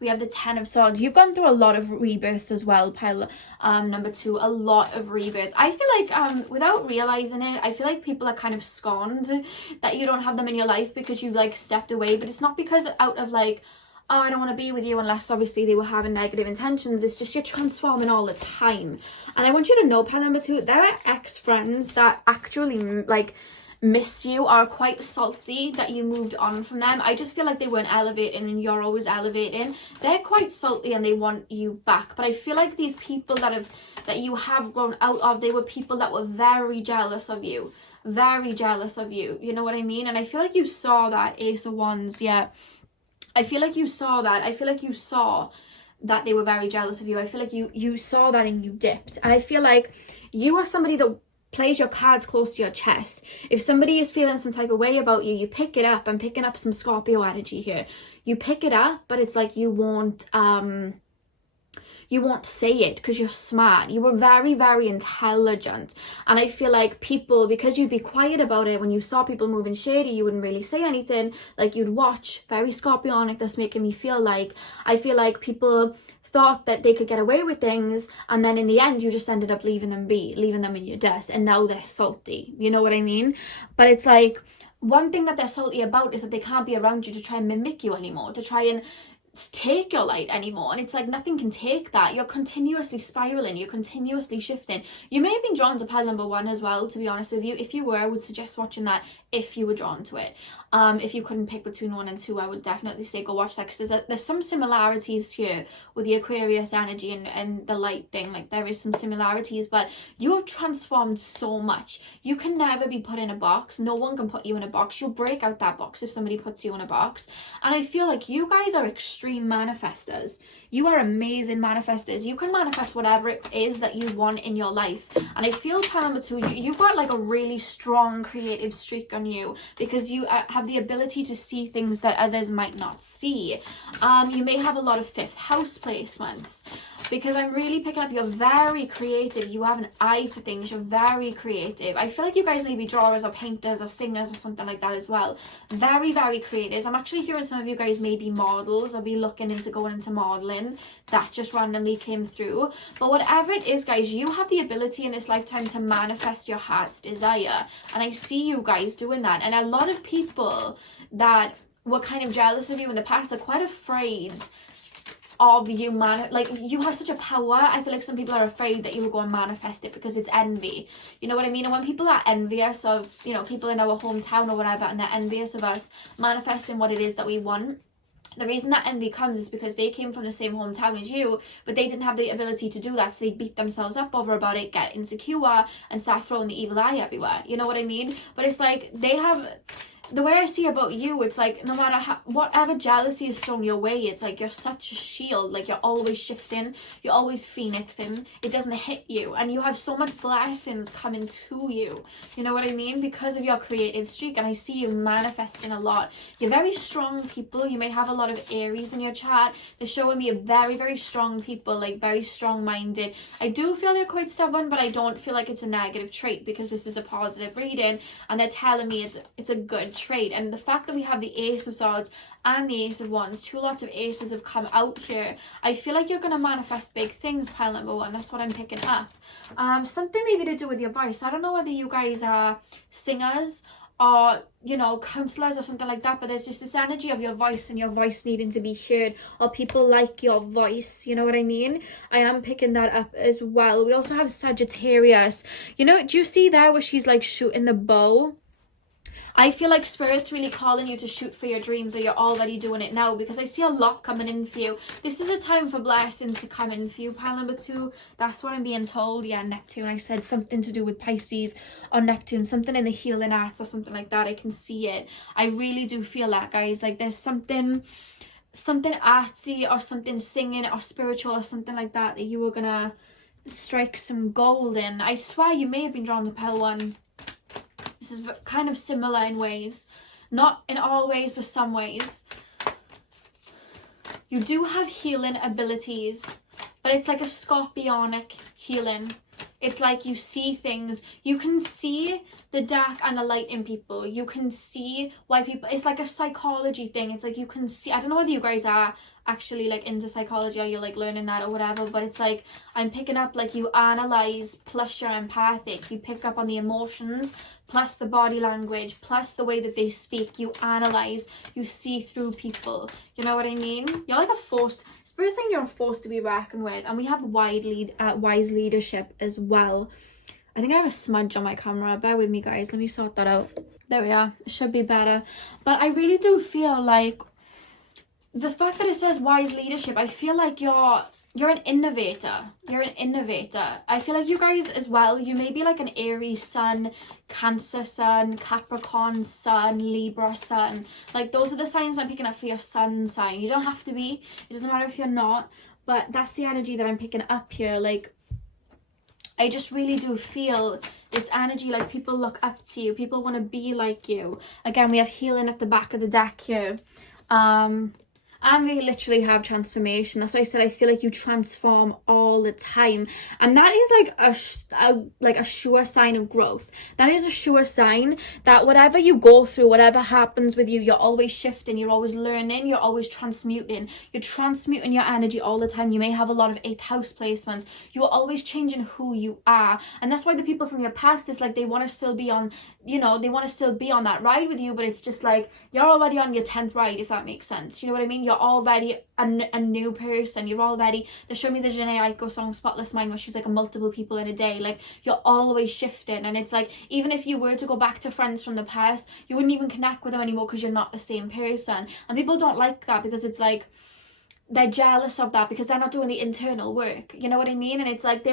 We have the Ten of Swords. You've gone through a lot of rebirths as well, pile number 2. A lot of rebirths. I feel like without realizing it, I feel like people are kind of scorned that you don't have them in your life because you like stepped away. But it's not because out of like, oh, I don't want to be with you, unless obviously they were having negative intentions. It's just you're transforming all the time. And I want you to know, pile number 2, there are ex-friends that actually like miss you, are quite salty that you moved on from them. I just feel like they weren't elevating and you're always elevating. They're quite salty and they want you back. But I feel like these people that you have grown out of, they were people that were very jealous of you. Very jealous of you. You know what I mean? And I feel like you saw that, Ace of Wands, yeah. I feel like you saw that. I feel like you saw that they were very jealous of you. I feel like you saw that and you dipped. And I feel like you are somebody that plays your cards close to your chest. If somebody is feeling some type of way about you, you pick it up. I'm picking up some Scorpio energy here. You pick it up, but it's like you won't say it because you're smart. You were very, very intelligent. And I feel like people, because you'd be quiet about it, when you saw people moving shady, you wouldn't really say anything. Like, you'd watch. Very Scorpionic, that's making me feel like. I feel like people thought that they could get away with things, and then in the end you just ended up leaving them be, leaving them in your dust, and now they're salty. You know what I mean? But it's like, one thing that they're salty about is that they can't be around you to try and mimic you anymore, to try and take your light anymore. And it's like, nothing can take that. You're continuously spiraling, you're continuously shifting. You may have been drawn to pile number 1 as well, to be honest with you. If you were, I would suggest watching that if you were drawn to it. If you couldn't pick between 1 and 2, I would definitely say go watch that, because there's some similarities here with the Aquarius energy and the light thing. Like, there is some similarities, but you have transformed so much. You can never be put in a box. No one can put you in a box. You'll break out that box if somebody puts you in a box. And I feel like you guys are extreme manifestors. You are amazing manifestors. You can manifest whatever it is that you want in your life. And I feel, pile number 2, you've got like a really strong creative streak on you, because you have the ability to see things that others might not see. You may have a lot of 5th house placements, because I'm really picking up you're very creative. You have an eye for things. You're very creative. I feel like you guys may be drawers or painters or singers or something like that as well. Very, very creative. I'm actually hearing some of you guys may be models or be looking into going into modeling. That just randomly came through. But whatever it is, guys, you have the ability in this lifetime to manifest your heart's desire. And I see you guys doing that. And a lot of people that were kind of jealous of you in the past are quite afraid of you, like, you have such a power. I feel like some people are afraid that you will go and manifest it because it's envy. You know what I mean? And when people are envious of, you know, people in our hometown or whatever, and they're envious of us manifesting what it is that we want, the reason that envy comes is because they came from the same hometown as you, but they didn't have the ability to do that, so they beat themselves up over about it, get insecure, and start throwing the evil eye everywhere. You know what I mean? But it's like, they have... The way I see about you, it's like, no matter how, whatever jealousy is thrown your way, it's like you're such a shield. Like, you're always shifting, you're always phoenixing. It doesn't hit you, and you have so much blessings coming to you. You know what I mean? Because of your creative streak, and I see you manifesting a lot. You're very strong people. You may have a lot of Aries in your chart. They're showing me a very, very strong people, like very strong-minded. I do feel they're quite stubborn, but I don't feel like it's a negative trait, because this is a positive reading, and they're telling me it's a good trait. And the fact that we have the Ace of Swords and the Ace of Wands, 2 lots of aces have come out here. I feel like you're going to manifest big things, pile number 1. That's what I'm picking up. Something maybe to do with your voice. I don't know whether you guys are singers or, you know, counselors or something like that, but there's just this energy of your voice and your voice needing to be heard, or people like your voice. You know what I mean? I am picking that up as well. We also have Sagittarius. You know, do you see there where she's like shooting the bow? I feel like Spirit's really calling you to shoot for your dreams, or you're already doing it now, because I see a lot coming in for you. This is a time for blessings to come in for you, pile number 2. That's what I'm being told. Yeah, Neptune. I said something to do with Pisces or Neptune, something in the healing arts or something like that. I can see it. I really do feel that, guys. Like, there's something artsy or something singing or spiritual or something like that that you were gonna strike some gold in. I swear you may have been drawn to pile 1. This is kind of similar in ways. Not in all ways, but some ways. You do have healing abilities, but it's like a scorpionic healing. It's like you see things. You can see the dark and the light in people. You can see why people... It's like a psychology thing. It's like you can see... I don't know whether you guys are actually like into psychology or you're like learning that or whatever, but it's like I'm picking up like you analyze plus you're empathic. You pick up on the emotions plus the body language plus the way that they speak. You analyze, you see through people. You know what I mean? You're like a force. Spirit's saying you're a force to be reckoned with. And we have wise leadership as well. I think I have a smudge on my camera. Bear with me, guys. Let me sort that out. There we are. It should be better. But I really do feel like the fact that it says wise leadership, I feel like you're an innovator. You're an innovator. I feel like you guys as well, you may be like an Aries sun, Cancer sun, Capricorn sun, Libra sun. Like, those are the signs I'm picking up for your sun sign. You don't have to be. It doesn't matter if you're not. But that's the energy that I'm picking up here. Like, I just really do feel this energy, like people look up to you, people want to be like you. Again, we have healing at the back of the deck here. And we literally have transformation. That's why I said I feel like you transform all the time, and that is like a sure sign of growth. That is a sure sign that whatever you go through, whatever happens with you, you're always shifting, you're always learning, you're always transmuting. You're transmuting your energy all the time. You may have a lot of 8th house placements. You're always changing who you are, and that's why the people from your past is like they want to still be on, you know, they want to still be on that ride with you, but it's just like you're already on your 10th ride, if that makes sense. You know what I mean? You're already a new person. You're already, they show me the Jhené Aiko song Spotless Mind where she's like a multiple people in a day. Like you're always shifting, and it's like even if you were to go back to friends from the past, you wouldn't even connect with them anymore because you're not the same person. And people don't like that because it's like they're jealous of that because they're not doing the internal work. You know what I mean? And it's like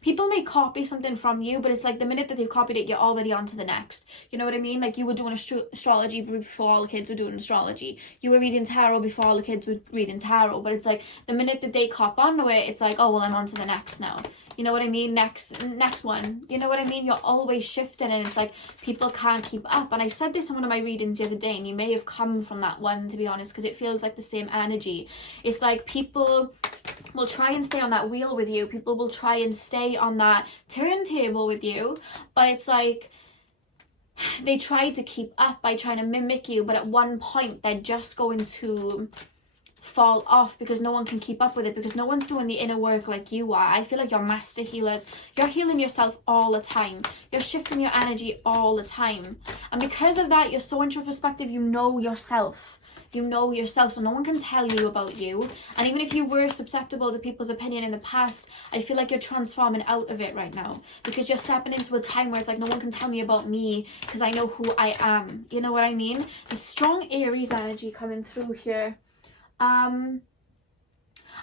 people may copy something from you, but it's like the minute that they've copied it, you're already on to the next. You know what I mean? Like you were doing astrology before all the kids were doing astrology. You were reading tarot before all the kids were reading tarot. But it's like the minute that they cop onto it, it's like, oh well, I'm on to the next now. You know what I mean? Next one. You know what I mean? You're always shifting, and it's like people can't keep up. And I said this in one of my readings the other day, and you may have come from that one, to be honest, because it feels like the same energy. It's like people will try and stay on that wheel with you. People will try and stay on that turntable with you, but it's like they try to keep up by trying to mimic you, but at one point they're just going to fall off because no one can keep up with it, because no one's doing the inner work like you are. I feel like you're master healers. You're healing yourself all the time. You're shifting your energy all the time, and because of that, you're so introspective. You know yourself. You know yourself, so no one can tell you about you. And even if you were susceptible to people's opinion in the past, I feel like you're transforming out of it right now, because you're stepping into a time where it's like no one can tell me about me because I know who I am. You know what I mean? The strong Aries energy coming through here.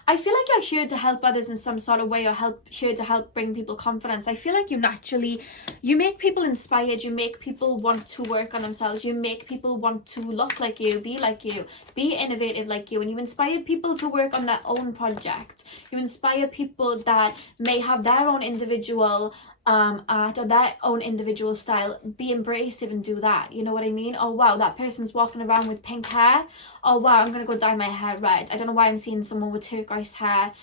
I feel like you're here to help others in some sort of way, or here to help bring people confidence. I feel like you make people inspired, you make people want to work on themselves, you make people want to look like you, be innovative like you, and you inspire people to work on their own project. You inspire people that may have their own individual art or their own individual style. Be embracive and do that. You know what I mean? Oh wow, that person's walking around with pink hair. Oh wow, I'm gonna go dye my hair red. I don't know why I'm seeing someone with turquoise hair.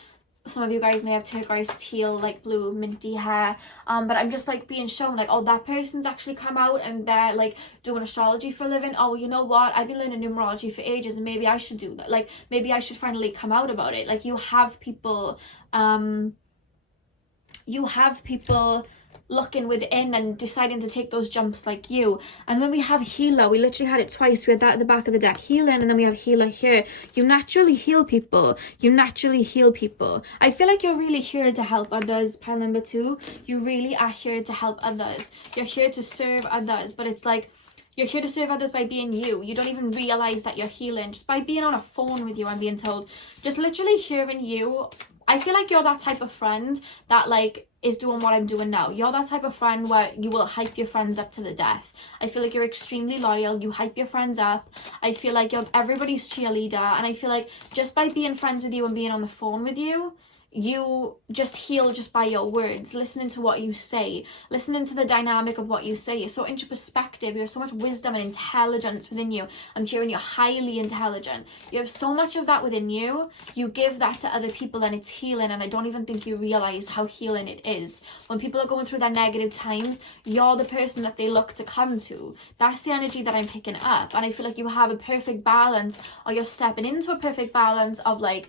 Some of you guys may have turquoise, teal, like blue, minty hair. But I'm just like being shown like, oh, that person's actually come out and they're like doing astrology for a living. Oh, well, you know what? I've been learning numerology for ages, and maybe I should do that. Like maybe I should finally come out about it. Like you have people looking within and deciding to take those jumps like you. And when we have healer, we literally had it twice. We had that at the back of the deck, healing, and then we have healer here. You naturally heal people. I feel like you're really here to help others, pile number 2. You really are here to help others. You're here to serve others, but it's like you're here to serve others by being you. You don't even realize that you're healing just by being on a phone with you. I'm being told, just literally hearing you. I feel like you're that type of friend that like is doing what I'm doing now. You're that type of friend where you will hype your friends up to the death. I feel like you're extremely loyal. You hype your friends up. I feel like you're everybody's cheerleader, and I feel like just by being friends with you and being on the phone with you, you just heal just by your words, listening to what you say, listening to the dynamic of what you say. You're so introspective. You have so much wisdom and intelligence within you. I'm hearing you're highly intelligent. You have so much of that within you. You give that to other people and it's healing, and I don't even think you realize how healing it is. When people are going through their negative times, you're the person that they look to come to. That's the energy that I'm picking up, and I feel like you have a perfect balance, or you're stepping into a perfect balance of like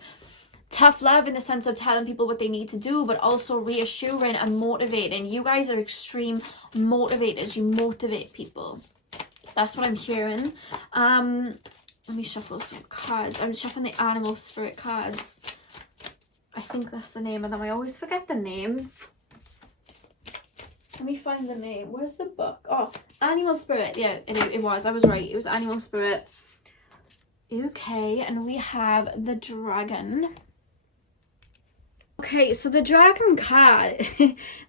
tough love in the sense of telling people what they need to do, but also reassuring and motivating. You guys are extreme motivators. You motivate people. That's what I'm hearing. Let me shuffle some cards. I'm shuffling the animal spirit cards. I think that's the name of them. I always forget the name. Let me find the name. Where's the book? Oh, animal spirit. Yeah, it was. I was right. It was animal spirit. Okay, and we have the dragon. Okay, so the dragon card,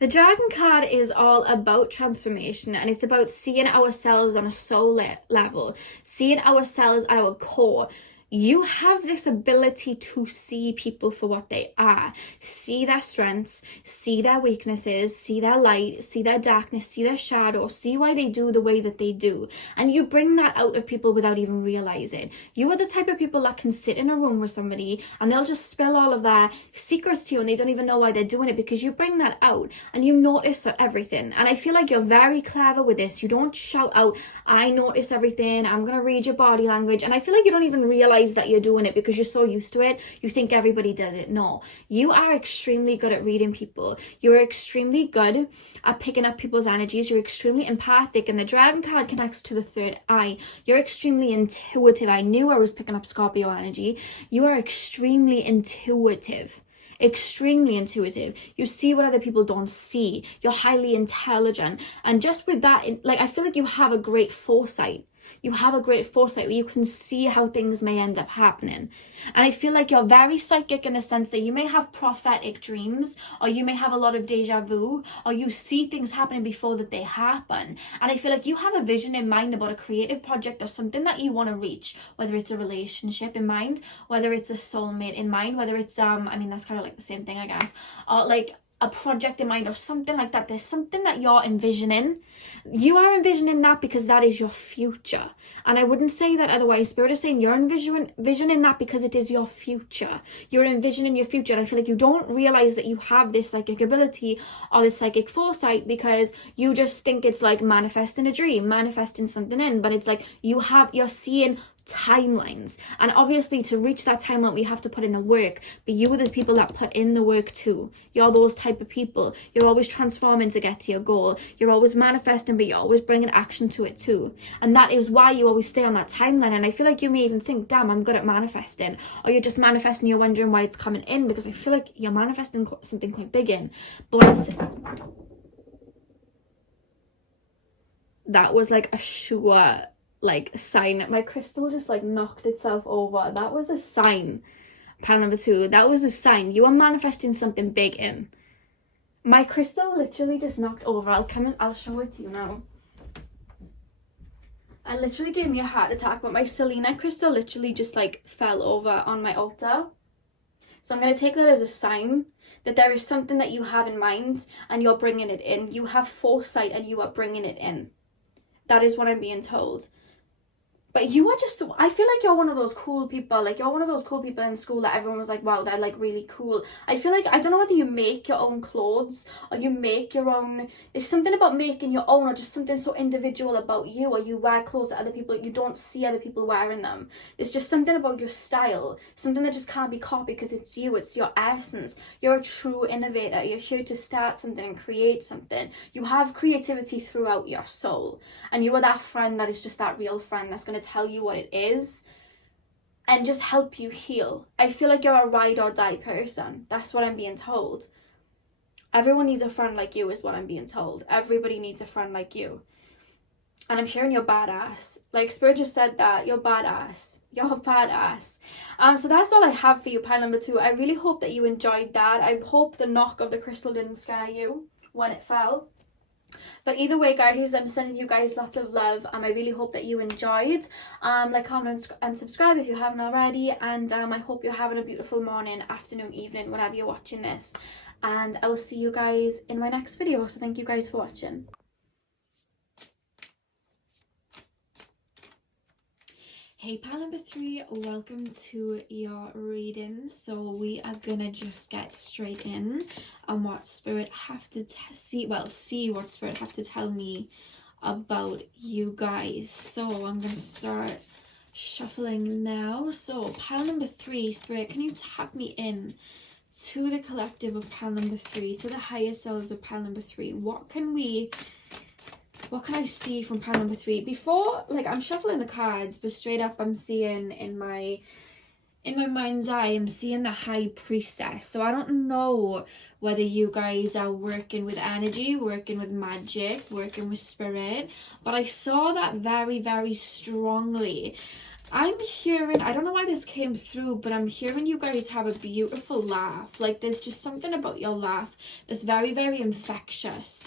the dragon card is all about transformation, and it's about seeing ourselves on a soul level, seeing ourselves at our core. You have this ability to see people for what they are, see their strengths, see their weaknesses, see their light, see their darkness, see their shadow, see why they do the way that they do. And you bring that out of people without even realizing. You are the type of people that can sit in a room with somebody and they'll just spill all of their secrets to you and they don't even know why they're doing it, because you bring that out and you notice everything. And I feel like you're very clever with this. You don't shout out, I notice everything, I'm going to read your body language. And I feel like you don't even realize that you're doing it because you're so used to it. You think everybody does it. No, you are extremely good at reading people. You're extremely good at picking up people's energies. You're extremely empathic, and the dragon card connects to the third eye. You're extremely intuitive. I knew I was picking up Scorpio energy. You are extremely intuitive. Extremely intuitive. You see what other people don't see. You're highly intelligent, and just with that, like, I feel like you have a great foresight. You have a great foresight where you can see how things may end up happening. And I feel like you're very psychic in the sense that you may have prophetic dreams, or you may have a lot of deja vu, or you see things happening before that they happen. And I feel like you have a vision in mind about a creative project or something that you want to reach, whether it's a relationship in mind, whether it's a soulmate in mind, whether it's I mean, that's kind of like the same thing, I guess, or like a project in mind or something like that. There's something that you're envisioning. You are envisioning that because that is your future. And I wouldn't say that otherwise. Spirit is saying you're envisioning that because it is your future. You're envisioning your future. And I feel like you don't realize that you have this psychic ability or this psychic foresight because you just think it's like manifesting a dream, manifesting something in. But it's like you're seeing timelines, and obviously to reach that timeline we have to put in the work, but you are the people that put in the work too. You're those type of people. You're always transforming to get to your goal. You're always manifesting, but you're always bringing action to it too, and that is why you always stay on that timeline. And I feel like you may even think, damn, I'm good at manifesting, or you're just manifesting, you're wondering why it's coming in, because I feel like you're manifesting something quite big in. But that was like a sure like sign. My crystal just like knocked itself over. That was a sign. Pile number 2, that was a sign. You are manifesting something big in. My crystal literally just knocked over. I'll show it to you now. I literally gave me a heart attack, but my Selena crystal literally just like fell over on my altar. So I'm going to take that as a sign that there is something that you have in mind and you're bringing it in. You have foresight and you are bringing it in. That is what I'm being told. But you are just, I feel like you're one of those cool people. Like, you're one of those cool people in school that everyone was like, wow, they're like really cool. I feel like, I don't know whether you make your own clothes or you make your own, there's something about making your own, or just something so individual about you, or you wear clothes that other people, you don't see other people wearing them. There's just something about your style, something that just can't be copied because it's you, it's your essence. You're a true innovator. You're here to start something and create something. You have creativity throughout your soul, and you are that friend that is just that real friend that's going to tell you what it is and just help you heal. I feel like you're a ride or die person. That's what I'm being told. Everyone needs a friend like you is what I'm being told. Everybody needs a friend like you. And I'm hearing you're badass. Like, Spirit just said that. You're badass. You're badass. So that's all I have for you, pile number 2. I really hope that you enjoyed that. I hope the knock of the crystal didn't scare you when it fell. But either way, guys, I'm sending you guys lots of love. I really hope that you enjoyed. Like, comment, and subscribe if you haven't already. And I hope you're having a beautiful morning, afternoon, evening, whenever you're watching this. And I will see you guys in my next video. So thank you guys for watching. Hey, pile number 3, welcome to your reading. So we are gonna just get straight in on what Spirit have to see what Spirit have to tell me about you guys. So I'm gonna start shuffling now. So pile number 3, Spirit, can you tap me in to the collective of pile number 3, to the higher selves of pile number 3? What can I see from pile number 3? Before, like, I'm shuffling the cards, but straight up I'm seeing in my mind's eye, I'm seeing the High Priestess. So I don't know whether you guys are working with energy, working with magic, working with spirit, but I saw that very, very strongly. I'm hearing, I don't know why this came through, but I'm hearing you guys have a beautiful laugh. Like, there's just something about your laugh that's very, very infectious.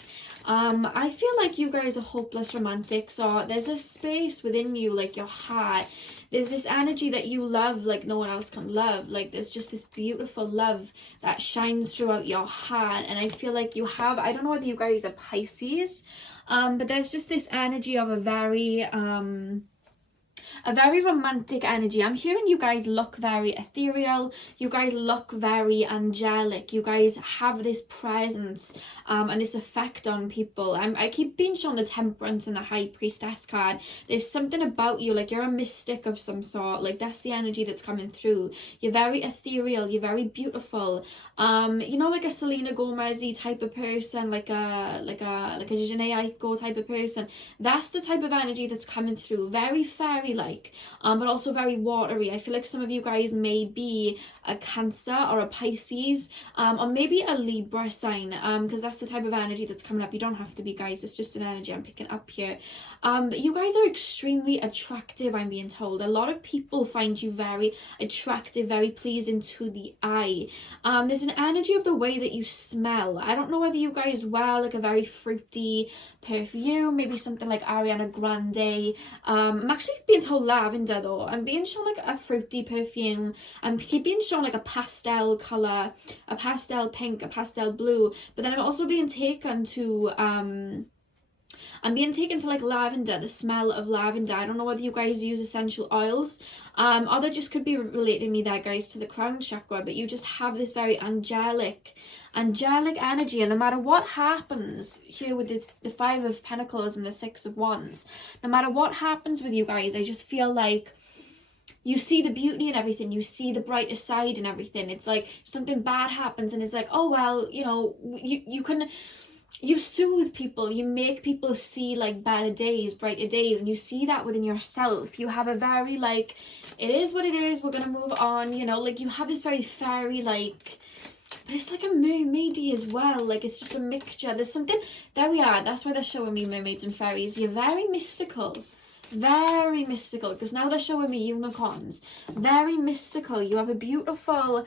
I feel like you guys are hopeless romantics, or there's a space within you, like your heart. There's this energy that you love like no one else can love. Like there's just this beautiful love that shines throughout your heart. And I feel like you have, I don't know whether you guys are Pisces, but there's just this energy of a very romantic energy. I'm hearing you guys look very ethereal. You guys look very angelic. You guys have this presence and this effect on people. I keep being shown the Temperance and the High Priestess card. There's something about you, like you're a mystic of some sort. Like that's the energy that's coming through. You're very ethereal. You're very beautiful. You know, like a Selena Gomez-y type of person, like a Jhené Aiko type of person. That's the type of energy that's coming through. Very fairy-like, but also very watery. I feel like some of you guys may be a Cancer or a Pisces, or maybe a Libra sign, because that's the type of energy that's coming up. You don't have to be, guys. It's just an energy I'm picking up here. But you guys are extremely attractive, I'm being told. A lot of people find you very attractive, very pleasing to the eye. There's an energy of the way that you smell. I don't know whether you guys wear like a very fruity perfume, maybe something like Ariana Grande. I'm actually being told lavender though. I'm being shown like a fruity perfume. I'm being shown like a pastel color, a pastel pink, a pastel blue. But then I'm also being taken to like lavender, the smell of lavender. I don't know whether you guys use essential oils, or that just could be relating me there, guys, to the crown chakra. But you just have this very angelic energy, and no matter what happens here with this, the Five of Pentacles and the Six of Wands, no matter what happens with you guys, I just feel like you see the beauty in everything. You see the brighter side in everything. It's like something bad happens and it's like, oh well, you know, you soothe people, you make people see like better days, brighter days, and you see that within yourself. You have a very like, it is what it is, we're gonna move on, you know, like you have this very fairy like, but it's like a mermaidy as well. Like it's just a mixture. There's something, there we are, that's why they're showing me mermaids and fairies. You're very mystical, because now they're showing me unicorns. Very mystical. You have a beautiful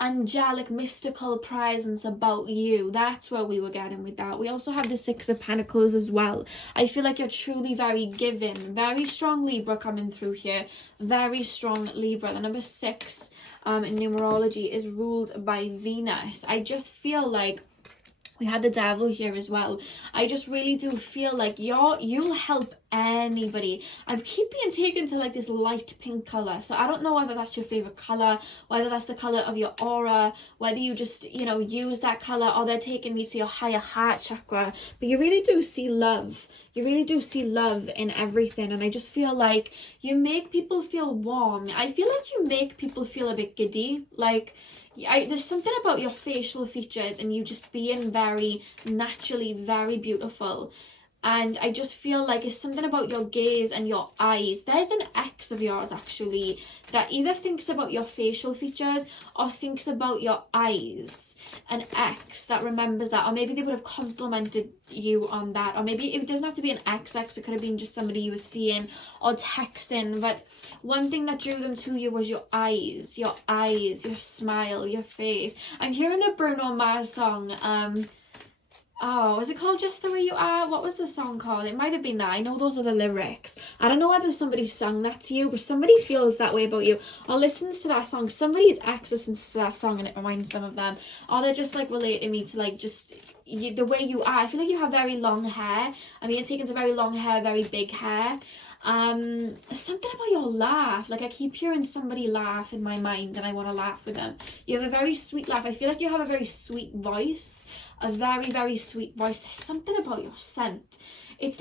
angelic mystical presence about you. That's where we were getting with that. We also have the Six of Pentacles as well. I feel like you're truly very giving. Very strong Libra coming through here. Very strong Libra. The number 6 in numerology is ruled by Venus. I just feel like we had the Devil here as well. I just really do feel like you'll help anybody. I keep being taken to like this light pink color, so I don't know whether that's your favorite color, whether that's the color of your aura, whether you just, you know, use that color, or they're taking me to your higher heart chakra. But you really do see love. You really do see love in everything, and I just feel like you make people feel warm. I feel like you make people feel a bit giddy. Like there's something about your facial features and you just being very naturally very beautiful. And I just feel like it's something about your gaze and your eyes. There's an ex of yours actually that either thinks about your facial features or thinks about your eyes. An ex that remembers that, or maybe they would have complimented you on that, or maybe it doesn't have to be an ex, it could have been just somebody you were seeing or texting. But one thing that drew them to you was your eyes, your smile, your face. I'm hearing the Bruno Mars song, oh, is it called Just the Way You Are? What was the song called? It might have been that. I know those are the lyrics. I don't know whether somebody sung that to you, but somebody feels that way about you or listens to that song. Somebody's ex listens to that song and it reminds them of them. Or they're just like relating me to like just the way you are. I feel like you have very long hair. I mean, taken to very long hair, very big hair. Something about your laugh, like I keep hearing somebody laugh in my mind and I want to laugh with them. You have a very sweet laugh. I feel like you have a very sweet voice, a very, very sweet voice. There's something about your scent. They're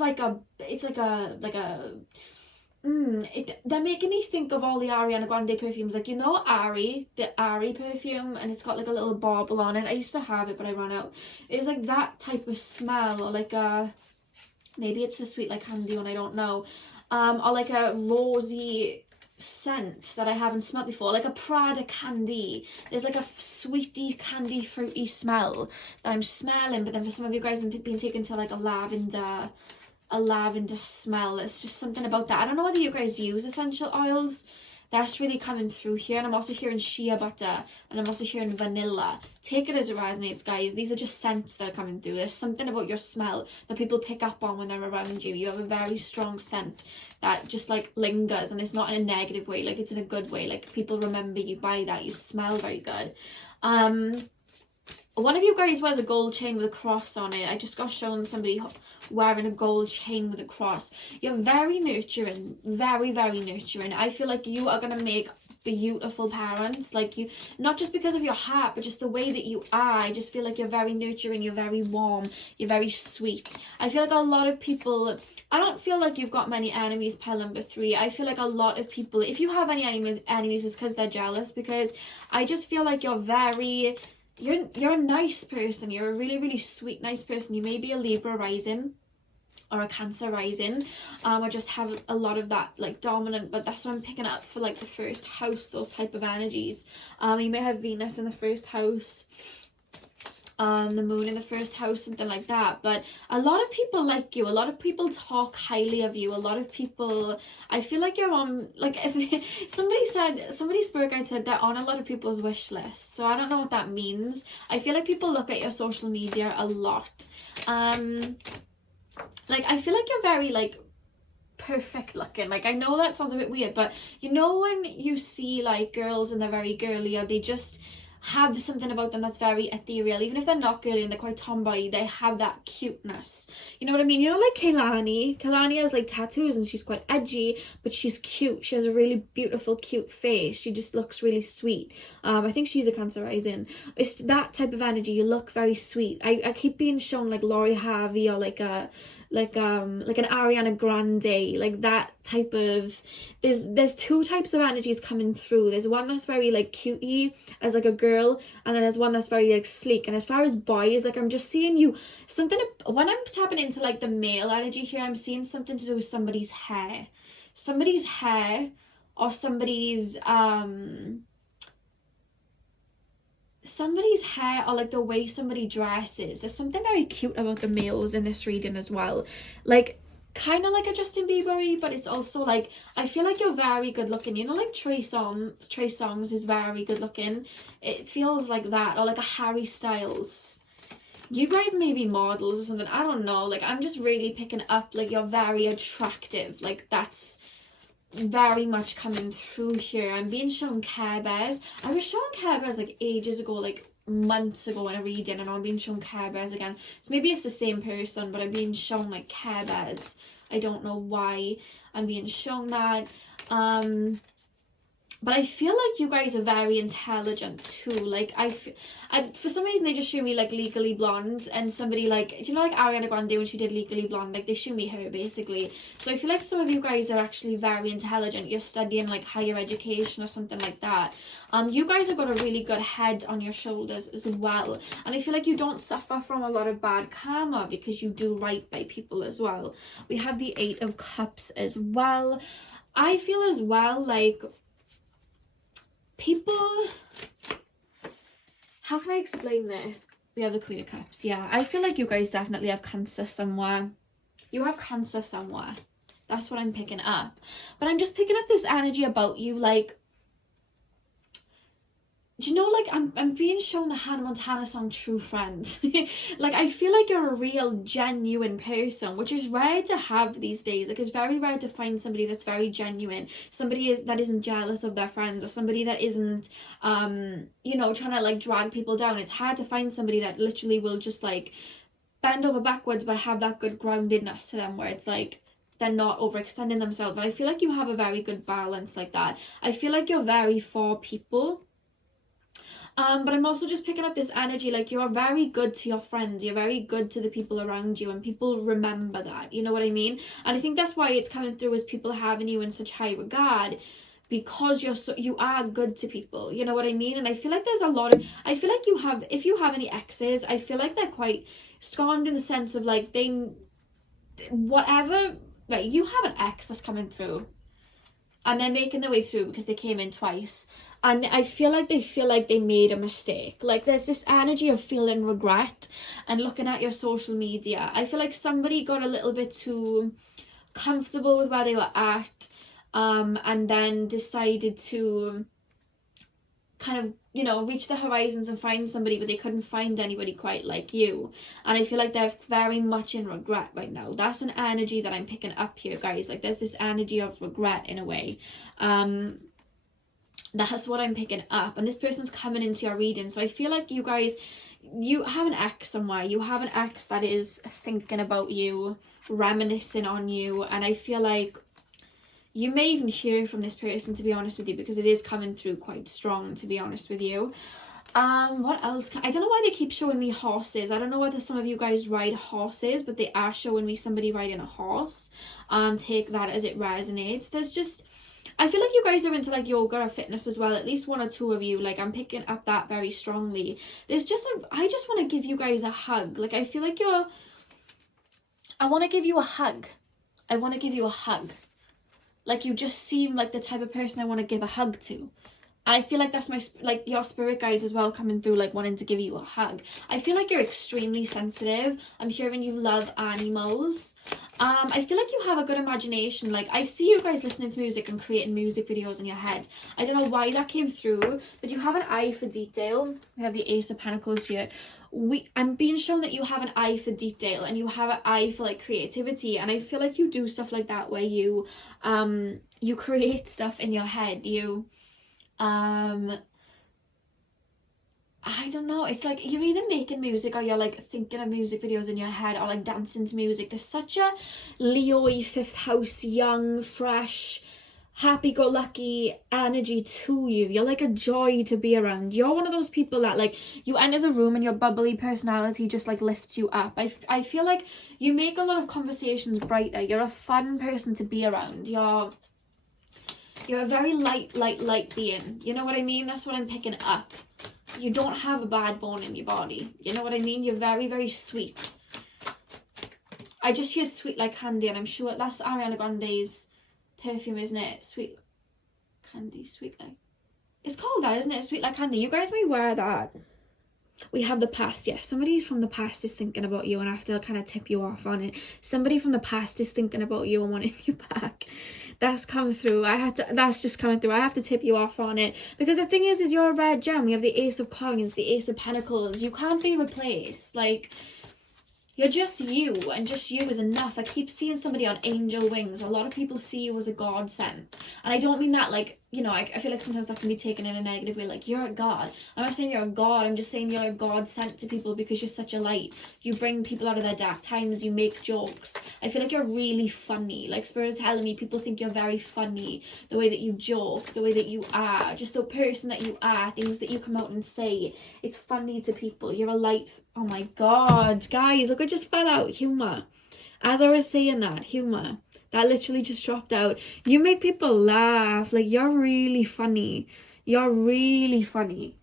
making me think of all the Ariana Grande perfumes, like, you know, the Ari perfume, and it's got like a little bauble on it. I used to have it but I ran out. It's like that type of smell, or like maybe it's the Sweet Like Candy one, I don't know. Or like a rosy scent that I haven't smelled before, like a Prada candy. There's like a sweety, candy, fruity smell that I'm smelling, but then for some of you guys I'm being taken to like a lavender smell. It's just something about that. I don't know whether you guys use essential oils, That's really coming through here. And I'm also hearing shea butter, and I'm also hearing vanilla. Take it as it resonates, guys. These are just scents that are coming through. There's something about your smell that people pick up on when they're around you. You have a very strong scent that just like lingers, and it's not in a negative way, like it's in a good way. Like people remember you by that. You smell very good. One of you guys wears a gold chain with a cross on it. I just got shown somebody wearing a gold chain with a cross. You're very nurturing, very, very nurturing. I feel like you are going to make beautiful parents. Like you, not just because of your heart, but just the way that you are. I just feel like you're very nurturing, you're very warm, you're very sweet. I feel like a lot of people, I don't feel like you've got many enemies, pile number 3. I feel like a lot of people, if you have any enemies, it's because they're jealous, because I just feel like you're very... You're a nice person. You're a really, really sweet, nice person. You may be a Libra rising or a Cancer rising. I just have a lot of that like dominant, but that's what I'm picking up for like the first house, those type of energies. You may have Venus in the first house, the moon in the first house, something like that. But a lot of people like you. A lot of people talk highly of you. A lot of people, I feel like you're on, like, somebody spirit guide said they're on a lot of people's wish list. So I don't know what that means. I feel like people look at your social media a lot. Like, I feel like you're very, like, perfect looking. Like, I know that sounds a bit weird, but you know when you see, like, girls and they're very girly, or they just have something about them that's very ethereal, even if they're not girly and they're quite tomboy, they have that cuteness. You know what I mean? You know, like Kaylani has like tattoos and she's quite edgy, but she's cute. She has a really beautiful, cute face. She just looks really sweet. I think she's a Cancer rising. It's that type of energy. You look very sweet. I keep being shown like Lori Harvey, or like an Ariana Grande, like that type of, there's 2 types of energies coming through. There's one that's very like cutie as like a girl, and then there's one that's very like sleek. And as far as boys, like I'm just seeing you something, when I'm tapping into like the male energy here, I'm seeing something to do with somebody's hair, or somebody's hair, or like the way somebody dresses. There's something very cute about the males in this reading as well, like kind of like a Justin Bieber, but it's also like, I feel like you're very good looking. You know, like Trey Songz is very good looking. It feels like that, or like a Harry Styles. You guys may be models or something, I don't know. Like, I'm just really picking up like you're very attractive. Like, that's very much coming through here. I'm being shown Care Bears. I was shown Care Bears like ages ago, like months ago in a reading, and I'm being shown Care Bears again. So maybe it's the same person, but I'm being shown like Care Bears. I don't know why I'm being shown that. But I feel like you guys are very intelligent too. Like, for some reason they just show me like Legally Blonde, and somebody like, do you know like Ariana Grande when she did Legally Blonde? Like, they show me her basically. So I feel like some of you guys are actually very intelligent. You're studying like higher education or something like that. You guys have got a really good head on your shoulders as well. And I feel like you don't suffer from a lot of bad karma because you do right by people as well. We have the 8 of Cups as well. I feel as well like people, how can I explain this? We have the Queen of Cups. Yeah, I feel like you guys definitely have Cancer somewhere. You have Cancer somewhere. That's what I'm picking up. But I'm just picking up this energy about you, like, do you know, like, I'm being shown the Hannah Montana song True Friend. Like, I feel like you're a real genuine person, which is rare to have these days. Like, it's very rare to find somebody that's very genuine, somebody that isn't jealous of their friends, or somebody that isn't you know, trying to like drag people down. It's hard to find somebody that literally will just like bend over backwards but have that good groundedness to them, where it's like they're not overextending themselves. But I feel like you have a very good balance like that. I feel like you're very for people. But I'm also just picking up this energy, like you're very good to your friends, you're very good to the people around you, and people remember that, you know what I mean? And I think that's why it's coming through as people having you in such high regard, because you are good to people, you know what I mean? And I feel like there's a lot of, I feel like if you have any exes, I feel like they're quite scorned in the sense of like whatever, right, you have an ex that's coming through and they're making their way through because they came in twice. And I feel like they made a mistake. Like, there's this energy of feeling regret and looking at your social media. I feel like somebody got a little bit too comfortable with where they were at. and then decided to kind of, you know, reach the horizons and find somebody, but they couldn't find anybody quite like you. And I feel like they're very much in regret right now. That's an energy that I'm picking up here, guys. Like, there's this energy of regret in a way. That's what I'm picking up. And this person's coming into your reading. So I feel like you guys, you have an ex somewhere. You have an ex that is thinking about you, reminiscing on you. And I feel like you may even hear from this person, to be honest with you, because it is coming through quite strong, to be honest with you. What else? I don't know why they keep showing me horses. I don't know whether some of you guys ride horses, but they are showing me somebody riding a horse. Take that as it resonates. There's just, I feel like you guys are into like yoga or fitness as well. At least one or two of you. Like, I'm picking up that very strongly. There's just I just want to give you guys a hug. Like, I feel like I want to give you a hug. I want to give you a hug. Like, you just seem like the type of person I want to give a hug to. And I feel like that's like your spirit guides as well, coming through, like wanting to give you a hug. I feel like you're extremely sensitive. I'm hearing you love animals. I feel like you have a good imagination. Like, I see you guys listening to music and creating music videos in your head. I don't know why that came through, but you have an eye for detail. We have the Ace of Pentacles here. I'm being shown that you have an eye for detail, and you have an eye for like creativity. And I feel like you do stuff like that where you create stuff in your head. I don't know, it's like you're either making music or you're like thinking of music videos in your head, or like dancing to music. There's such a Leo-y, fifth house, young, fresh, happy-go-lucky energy to you. You're like a joy to be around. You're one of those people that, like, you enter the room and your bubbly personality just like lifts you up. I feel like you make a lot of conversations brighter. You're a fun person to be around. You're a very light being. You know what I mean? That's what I'm picking up. You don't have a bad bone in your body. You know what I mean? You're very, very sweet. I just heard sweet like candy, and I'm sure that's Ariana Grande's perfume, isn't it? Sweet candy, sweet like... It's called that, isn't it? Sweet like candy. You guys may wear that. We have the past. Yes, somebody from the past is thinking about you, and I have to kind of tip you off on it. Somebody from the past is thinking about you and wanting you back. That's come through. That's just coming through. I have to tip you off on it, because the thing is you're a rare gem. We have the Ace of Coins, the Ace of Pentacles. You can't be replaced. Like, you're just you, and just you is enough. I keep seeing somebody on angel wings. A lot of people see you as a god sent, and I don't mean that like, you know, I feel like sometimes that can be taken in a negative way, like you're a god. I'm not saying you're a god, I'm just saying you're a god sent to people, because you're such a light. You bring people out of their dark times, you make jokes. I feel like you're really funny. Like, Spirit telling me people think you're very funny, the way that you joke, the way that you are, just the person that you are, things that you come out and say. It's funny to people. You're a light. Oh my god, guys, look, I just fell out. Humor. As I was saying that, humor. That literally just dropped out. You make people laugh. Like, you're really funny. You're really funny.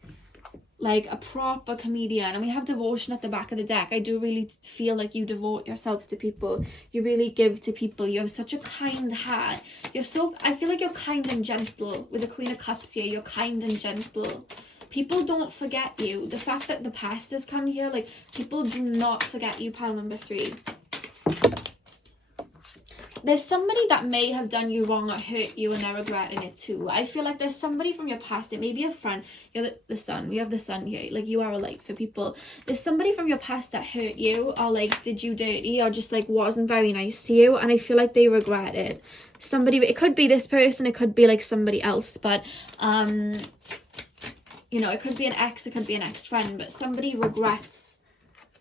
Like a proper comedian. And we have devotion at the back of the deck. I do really feel like you devote yourself to people. You really give to people. You have such a kind heart. I feel like you're kind and gentle. With the Queen of Cups here, you're kind and gentle. People don't forget you. The fact that the past has come here, like, people do not forget you, pile number 3. There's somebody that may have done you wrong or hurt you, and they're regretting it too. I feel like there's somebody from your past. It may be a friend. You're the sun. We have the sun here. Like, you are a light for people. There's somebody from your past that hurt you, or like did you dirty, or just like wasn't very nice to you, and I feel like they regret it. Somebody, it could be this person, it could be like somebody else, but you know, it could be an ex, it could be an ex-friend, but somebody regrets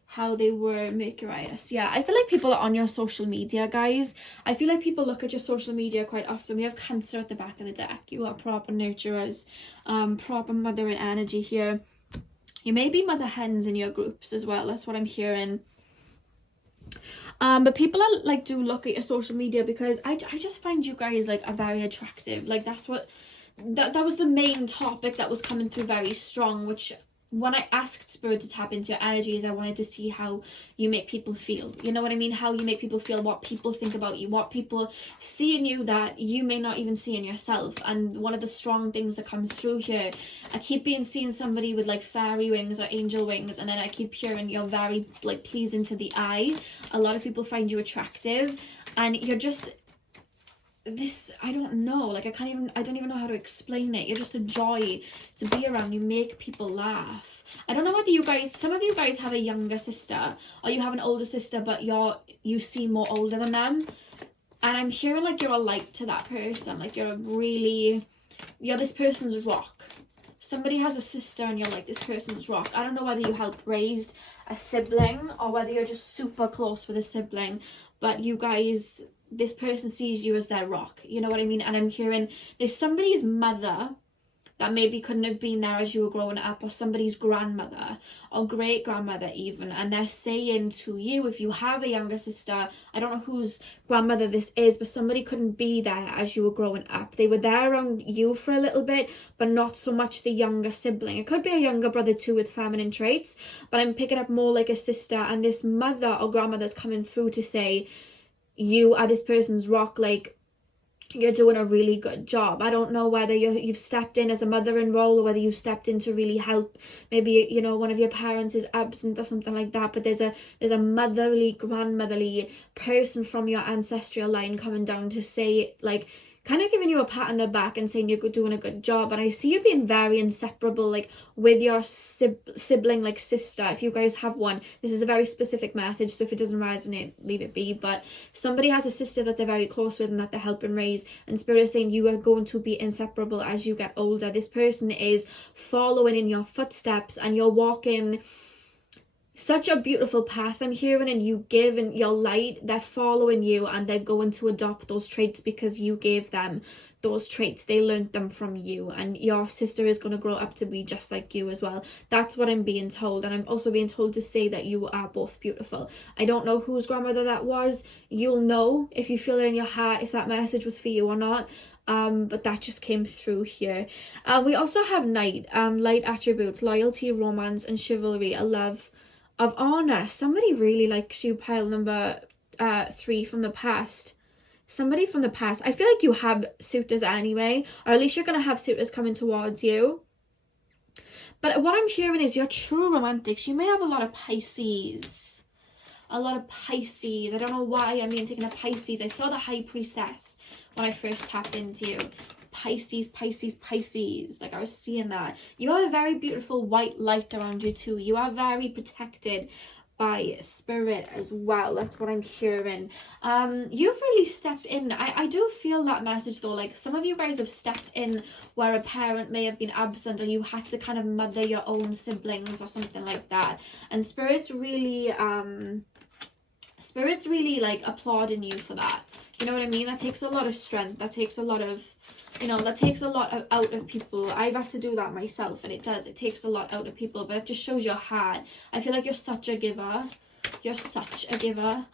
how they were Mercurius. Yeah, I feel like people are on your social media, guys. I feel like people look at your social media quite often. We have Cancer at the back of the deck. You are proper nurturers, proper mothering energy here. You may be mother hens in your groups as well. That's what I'm hearing. But people are like, do look at your social media, because I just find you guys like are very attractive. Like, that's what that was the main topic that was coming through very strong, which when I asked Spirit to tap into your energies, I wanted to see how you make people feel. You know what I mean? How you make people feel, what people think about you, what people see in you that you may not even see in yourself. And one of the strong things that comes through here, I keep seeing somebody with like fairy wings or angel wings, and then I keep hearing you're very like pleasing to the eye. A lot of people find you attractive, and you're just this, I don't know, like I don't even know how to explain it. You're just a joy to be around. You make people laugh. I don't know whether you guys, some of you guys have a younger sister, or you have an older sister, but you seem more older than them. And I'm hearing like you're a light to that person. Like you're this person's rock. Somebody has a sister and you're like this person's rock. I don't know whether you helped raise a sibling or whether you're just super close with a sibling, but you guys, this person sees you as their rock. You know what I mean? And I'm hearing there's somebody's mother that maybe couldn't have been there as you were growing up, or somebody's grandmother or great grandmother even, and they're saying to you, if you have a younger sister, I don't know whose grandmother this is, but somebody couldn't be there as you were growing up. They were there around you for a little bit, but not so much the younger sibling. It could be a younger brother too with feminine traits, but I'm picking up more like a sister, and this mother or grandmother's coming through to say you are this person's rock. Like, you're doing a really good job. I don't know whether you've stepped in as a mothering role, or whether you've stepped in to really help. Maybe, you know, one of your parents is absent or something like that, but there's a motherly, grandmotherly person from your ancestral line coming down to say, like, kind of giving you a pat on the back and saying you're doing a good job. And I see you being very inseparable, like with your sibling, like sister, if you guys have one. This is a very specific message, so if it doesn't resonate, leave it be. But somebody has a sister that they're very close with and that they're helping raise, and Spirit is saying you are going to be inseparable as you get older. This person is following in your footsteps, and you're walking such a beautiful path, I'm hearing, and you give in your light. They're following you and they're going to adopt those traits because you gave them those traits. They learned them from you, and your sister is going to grow up to be just like you as well. That's what I'm being told. And I'm also being told to say that you are both beautiful. I don't know whose grandmother that was. You'll know if you feel it in your heart if that message was for you or not. But that just came through here. We also have light attributes: loyalty, romance, and chivalry, a love of honor. Somebody really likes you, pile number 3 from the past. Somebody from the past. I feel like you have suitors anyway, or at least you're going to have suitors coming towards you. But what I'm hearing is you're true romantics. You may have a lot of Pisces. A lot of Pisces. I don't know why I'm being taken a Pisces. I saw the High Priestess when I first tapped into you. Pisces, Pisces, Pisces. Like, I was seeing that. You have a very beautiful white light around you too. You are very protected by spirit as well. That's what I'm hearing. You've really stepped in. I do feel that message though. Like, some of you guys have stepped in where a parent may have been absent, or you had to kind of mother your own siblings or something like that. And spirit's really like applauding you for that. You know what I mean? That takes a lot of strength. That takes a lot of, out of people. I've had to do that myself, and it takes a lot out of people, but it just shows your heart. I feel like you're such a giver. You're such a giver.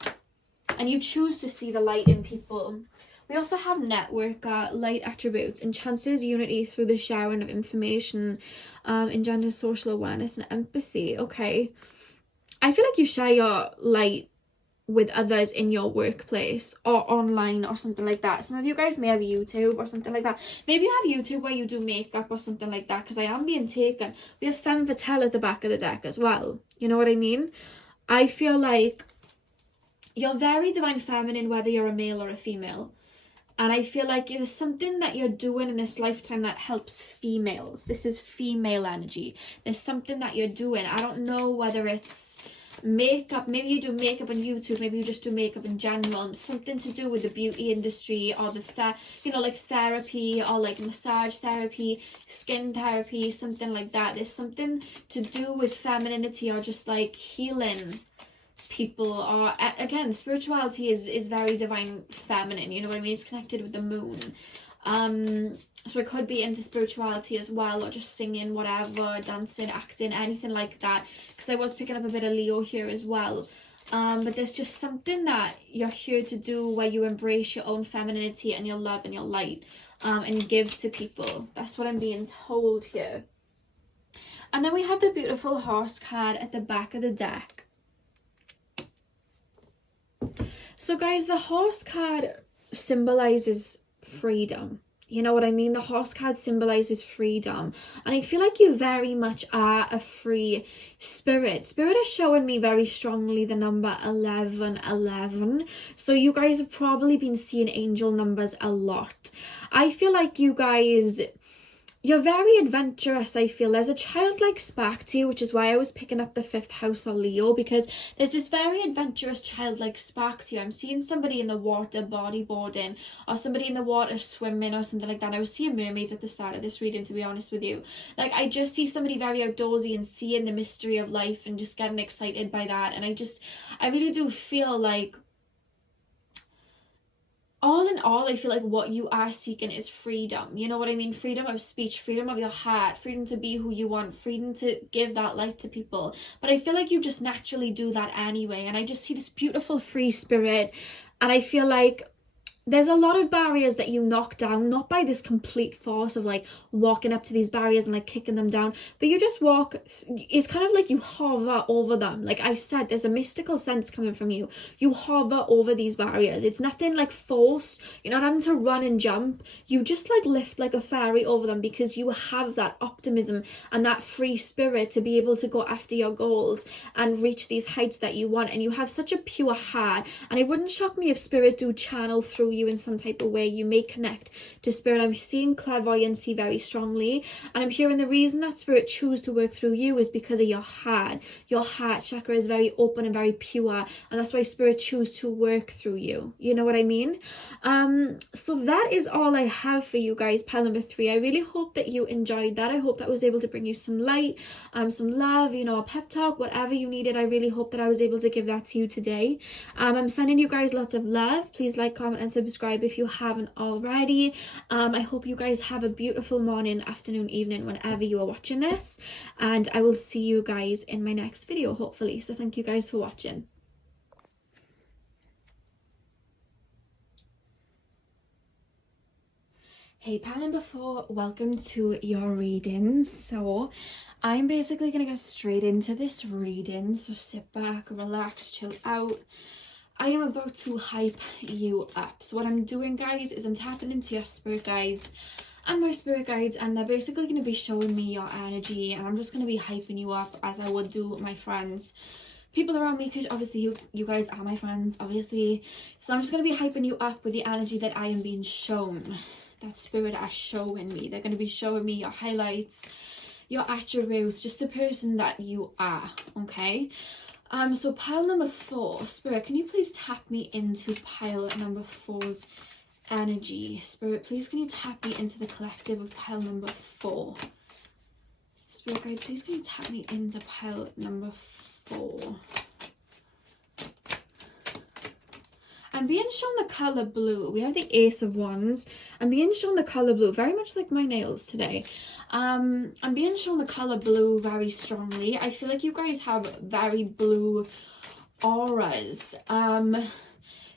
And you choose to see the light in people. We also have network, light attributes, enhances unity through the sharing of information, engenders social awareness and empathy. Okay. I feel like you share your light with others in your workplace or online or something like that. Some of you guys may have YouTube or something like that. Maybe you have YouTube where you do makeup or something like that, because I am being taken. We have femme fatale at the back of the deck as well. You know what I mean? I feel like you're very divine feminine, whether you're a male or a female. And I feel like there's something that you're doing in this lifetime that helps females. This is female energy. There's something that you're doing. I don't know whether it's makeup. Maybe you do makeup on YouTube. Maybe you just do makeup in general. Something to do with the beauty industry, or like therapy, or like massage therapy, skin therapy, something like that. There's something to do with femininity, or just like healing people, or again, spirituality is very divine feminine. You know what I mean? It's connected with the moon. So it could be into spirituality as well, or just singing, whatever, dancing, acting, anything like that, because I was picking up a bit of Leo here as well. But there's just something that you're here to do where you embrace your own femininity and your love and your light, and give to people. That's what I'm being told here. And then we have the beautiful horse card at the back of the deck. So guys, the horse card symbolizes freedom. You know what I mean? The horse card symbolizes freedom. And I feel like you very much are a free spirit. Spirit is showing me very strongly the number 1111. So you guys have probably been seeing angel numbers a lot. I feel like you guys, you're very adventurous. I feel there's a childlike spark to you, which is why I was picking up the 5th house of Leo, because there's this very adventurous childlike spark to you. I'm seeing somebody in the water bodyboarding, or somebody in the water swimming, or something like that. I was seeing mermaids at the start of this reading, to be honest with you. Like, I just see somebody very outdoorsy and seeing the mystery of life and just getting excited by that. And I really do feel like, all in all, I feel like what you are seeking is freedom. You know what I mean? Freedom of speech, freedom of your heart, freedom to be who you want, freedom to give that light to people. But I feel like you just naturally do that anyway. And I just see this beautiful free spirit. And I feel like there's a lot of barriers that you knock down, not by this complete force of like walking up to these barriers and like kicking them down, but you just walk. It's kind of like you hover over them. Like I said, there's a mystical sense coming from you. You hover over these barriers. It's nothing like forced. You're not having to run and jump. You just like lift like a fairy over them, because you have that optimism and that free spirit to be able to go after your goals and reach these heights that you want. And you have such a pure heart. And it wouldn't shock me if spirit do channel through you in some type of way. You may connect to spirit. I'm seeing clairvoyancy very strongly, and I'm hearing the reason that spirit choose to work through you is because of your heart. Your heart chakra is very open and very pure, and that's why spirit choose to work through you. You know what I mean? So that is all I have for you guys, pile number 3. I really hope that you enjoyed that. I hope that was able to bring you some light, some love, you know, a pep talk, whatever you needed. I really hope that I was able to give that to you today. I'm sending you guys lots of love. Please like, comment and subscribe if you haven't already. I hope you guys have a beautiful morning, afternoon, evening, whenever you are watching this, and I will see you guys in my next video, hopefully. So thank you guys for watching. Hey pal number 4, welcome to your readings. So I'm basically gonna get straight into this reading, so sit back, relax, chill out. I am about to hype you up. So what I'm doing, guys, is I'm tapping into your spirit guides and my spirit guides, and they're basically going to be showing me your energy, and I'm just going to be hyping you up as I would do my friends, people around me, because obviously you guys are my friends, obviously. So I'm just going to be hyping you up with the energy that I am being shown, that spirit are showing me. They're going to be showing me your highlights, your attributes, just the person that you are, okay? So pile number 4, spirit, can you please tap me into pile number 4's energy? Spirit, please can you tap me into the collective of pile number 4? Spirit guide, please can you tap me into pile number 4? I'm being shown the color blue. We have the Ace of Wands. I'm being shown the color blue, very much like my nails today. I'm being shown the color blue very strongly. I feel like you guys have very blue auras.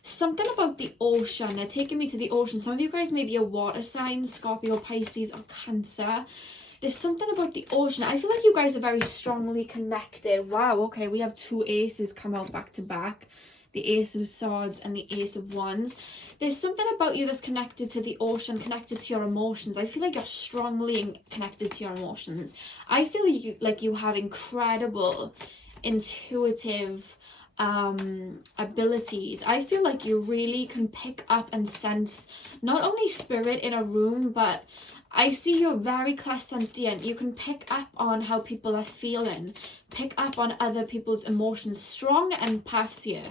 Something about the ocean. They're taking me to the ocean. Some of you guys may be a water sign, Scorpio, Pisces, or Cancer. There's something about the ocean. I feel like you guys are very strongly connected. Wow, okay, we have 2 aces come out back to back. The Ace of Swords and the Ace of Wands. There's something about you that's connected to the ocean, connected to your emotions. I feel like you're strongly connected to your emotions. I feel like you have incredible intuitive abilities. I feel like you really can pick up and sense not only spirit in a room, but I see you're very clairsentient. You can pick up on how people are feeling, pick up on other people's emotions. Strong empaths here.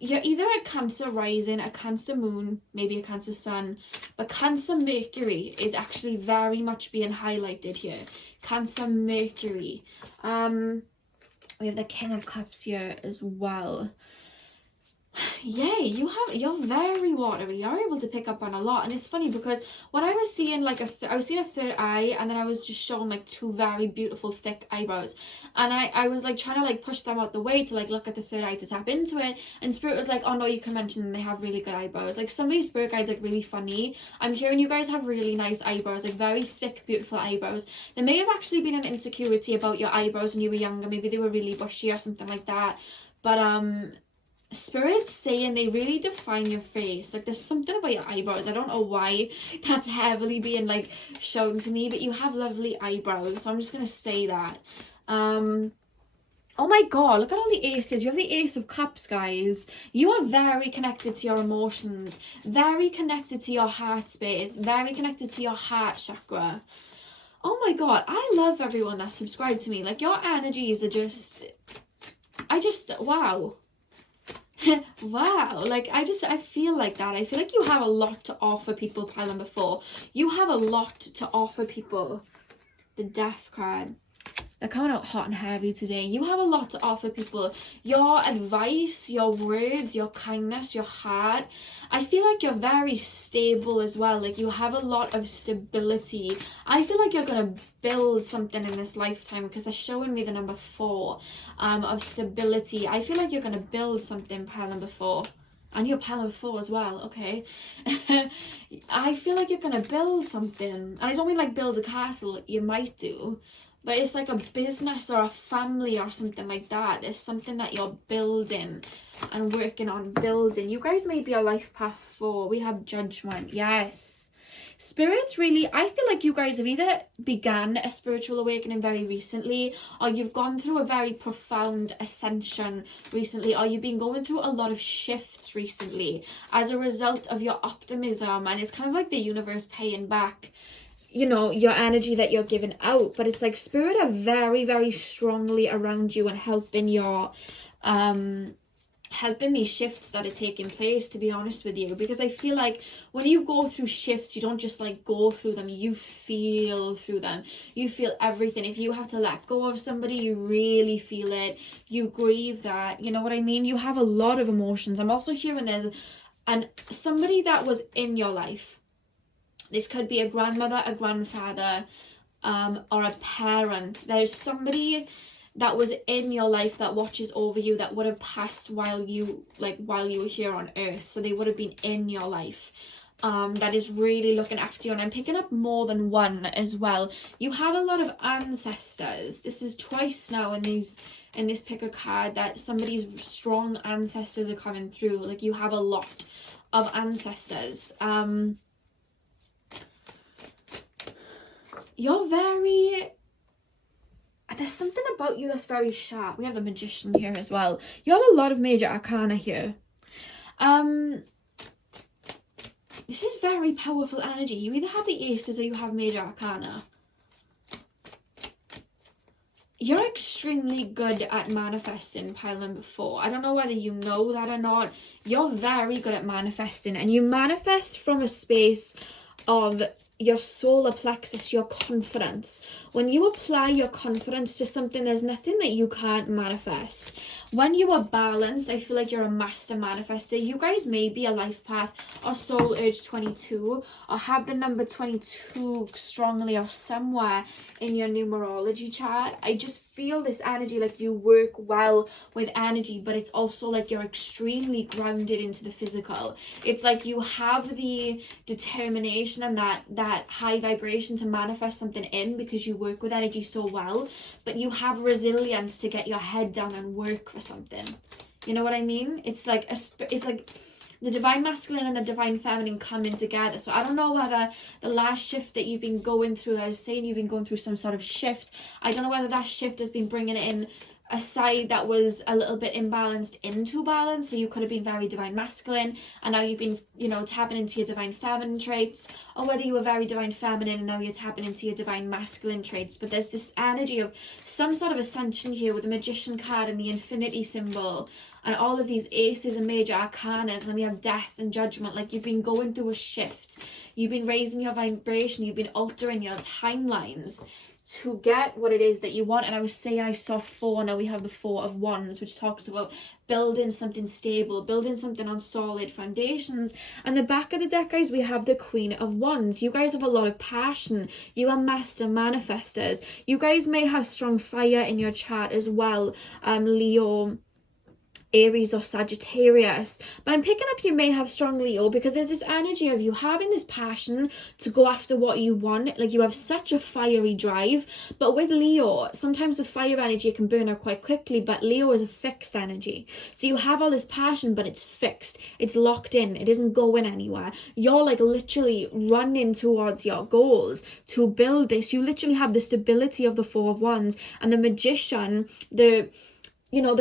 You're either a Cancer rising, a Cancer moon, maybe a Cancer sun, but Cancer Mercury is actually very much being highlighted here. Cancer Mercury. We have the King of Cups here as well. Yay, you're very watery. You're able to pick up on a lot. And it's funny because when I was seeing like I was seeing a third eye, and then I was just shown like 2 very beautiful thick eyebrows, and I was like trying to like push them out the way to like look at the third eye to tap into it, and spirit was like, oh no, you can mention them, they have really good eyebrows. Like some of these spirit guides like really funny. I'm hearing you guys have really nice eyebrows, like very thick beautiful eyebrows. There may have actually been an insecurity about your eyebrows when you were younger. Maybe they were really bushy or something like that, but Spirit's saying they really define your face. Like, there's something about your eyebrows. I don't know why that's heavily being like shown to me, but you have lovely eyebrows, so I'm just gonna say that. Oh my god, look at all the aces. You have the Ace of Cups, guys. You are very connected to your emotions, very connected to your heart space, very connected to your heart chakra. Oh my god, I love everyone that's subscribed to me. Like, your energies are just, wow. Wow, like, I feel like that. I feel like you have a lot to offer people, pile number 4. You have a lot to offer people. The Death card. They're coming out hot and heavy today. You have a lot to offer people. Your advice, your words, your kindness, your heart. I feel like you're very stable as well. Like, you have a lot of stability. I feel like you're going to build something in this lifetime, because they're showing me the number 4 of stability. I feel like you're going to build something, pile number 4. And you're pile number 4 as well, okay? I feel like you're going to build something. And I don't mean like build a castle. You might do. But it's like a business or a family or something like that. There's something that you're building and working on building. You guys may be a life path 4. We have Judgment. Yes. Spirits, really, I feel like you guys have either began a spiritual awakening very recently, or you've gone through a very profound ascension recently, or you've been going through a lot of shifts recently as a result of your optimism. And it's kind of like the universe paying back, you know, your energy that you're giving out. But it's like Spirit are very, very strongly around you and helping your helping these shifts that are taking place, to be honest with you. Because I feel like when you go through shifts, you don't just like go through them, you feel through them. You feel everything. If you have to let go of somebody, you really feel it. You grieve that, you know what I mean? You have a lot of emotions. I'm also hearing there's somebody that was in your life. This could be a grandmother, a grandfather, or a parent. There's somebody that was in your life that watches over you, that would have passed while you were here on earth. So they would have been in your life. That is really looking after you. And I'm picking up more than one as well. You have a lot of ancestors. This is twice now in this picker card that somebody's strong ancestors are coming through. Like, you have a lot of ancestors. You're very, there's something about you that's very sharp. We have the Magician here as well. You have a lot of major arcana here. This is very powerful energy. You either have the aces or you have major arcana. You're extremely good at manifesting, pile number 4. I don't know whether you know that or not. You're very good at manifesting, and you manifest from a space of your solar plexus, your confidence. When you apply your confidence to something, there's nothing that you can't manifest. When you are balanced, I feel like you're a master manifester. You guys may be a life path or soul urge 22, or have the number 22 strongly or somewhere in your numerology chart. I just feel this energy, like you work well with energy, but it's also like you're extremely grounded into the physical. It's like you have the determination and that high vibration to manifest something in, because you work with energy so well, but you have resilience to get your head down and work for something. You know what I mean? It's like the divine masculine and the divine feminine coming together. So I don't know whether the last shift that you've been going through, I was saying you've been going through some sort of shift. I don't know whether that shift has been bringing in a side that was a little bit imbalanced into balance. So you could have been very divine masculine, and now you've been, you know, tapping into your divine feminine traits, or whether you were very divine feminine and now you're tapping into your divine masculine traits. But there's this energy of some sort of ascension here with the Magician card and the infinity symbol, and all of these aces and major arcanas, and then we have death and judgment. Like, you've been going through a shift. You've been raising your vibration. You've been altering your timelines to get what it is that you want. And I was saying I saw 4, now we have the 4 of Wands, which talks about building something stable, building something on solid foundations. And the back of the deck, guys, we have the Queen of Wands. You guys have a lot of passion. You are master manifestors. You guys may have strong fire in your chart as well, Leo Aries or Sagittarius. But I'm picking up you may have strong Leo, because there's this energy of you having this passion to go after what you want. Like, you have such a fiery drive. But with Leo, sometimes with fire energy, it can burn out quite quickly, but Leo is a fixed energy. So you have all this passion, but it's fixed. It's locked in. It isn't going anywhere. You're like literally running towards your goals to build this. You literally have the stability of the Four of Wands and the Magician, the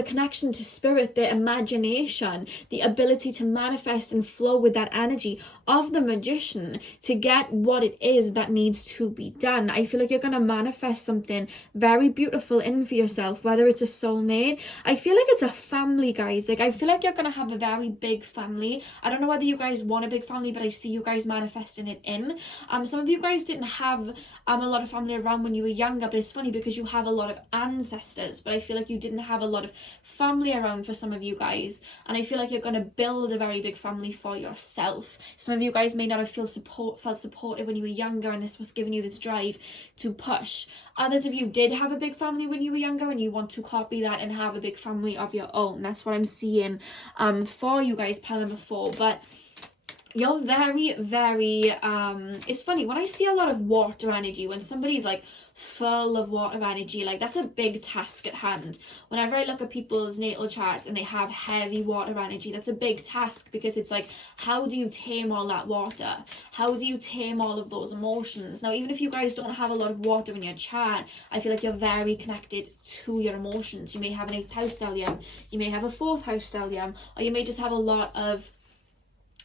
connection to spirit, the imagination, the ability to manifest and flow with that energy of the Magician to get what it is that needs to be done. I feel like you're going to manifest something very beautiful in for yourself, whether it's a soulmate. I feel like it's a family, guys. Like, I feel like you're going to have a very big family. I don't know whether you guys want a big family, but I see you guys manifesting it in. Some of you guys didn't have a lot of family around when you were younger, but it's funny because you have a lot of ancestors, but I feel like you didn't have a lot of family around for some of you guys, and I feel like you're going to build a very big family for yourself. Some of you guys may not have felt supported when you were younger, and this was giving you this drive to push. Others of you did have a big family when you were younger, and you want to copy that and have a big family of your own. That's what I'm seeing for you guys, pile number 4. But you're very, very, it's funny, when I see a lot of water energy, when somebody's like full of water energy, like that's a big task at hand. Whenever I look at people's natal charts and they have heavy water energy, that's a big task, because it's like, how do you tame all that water? How do you tame all of those emotions? Now, even if you guys don't have a lot of water in your chart, I feel like you're very connected to your emotions. You may have an 8th house stellium, you may have a 4th house stellium, or you may just have a lot of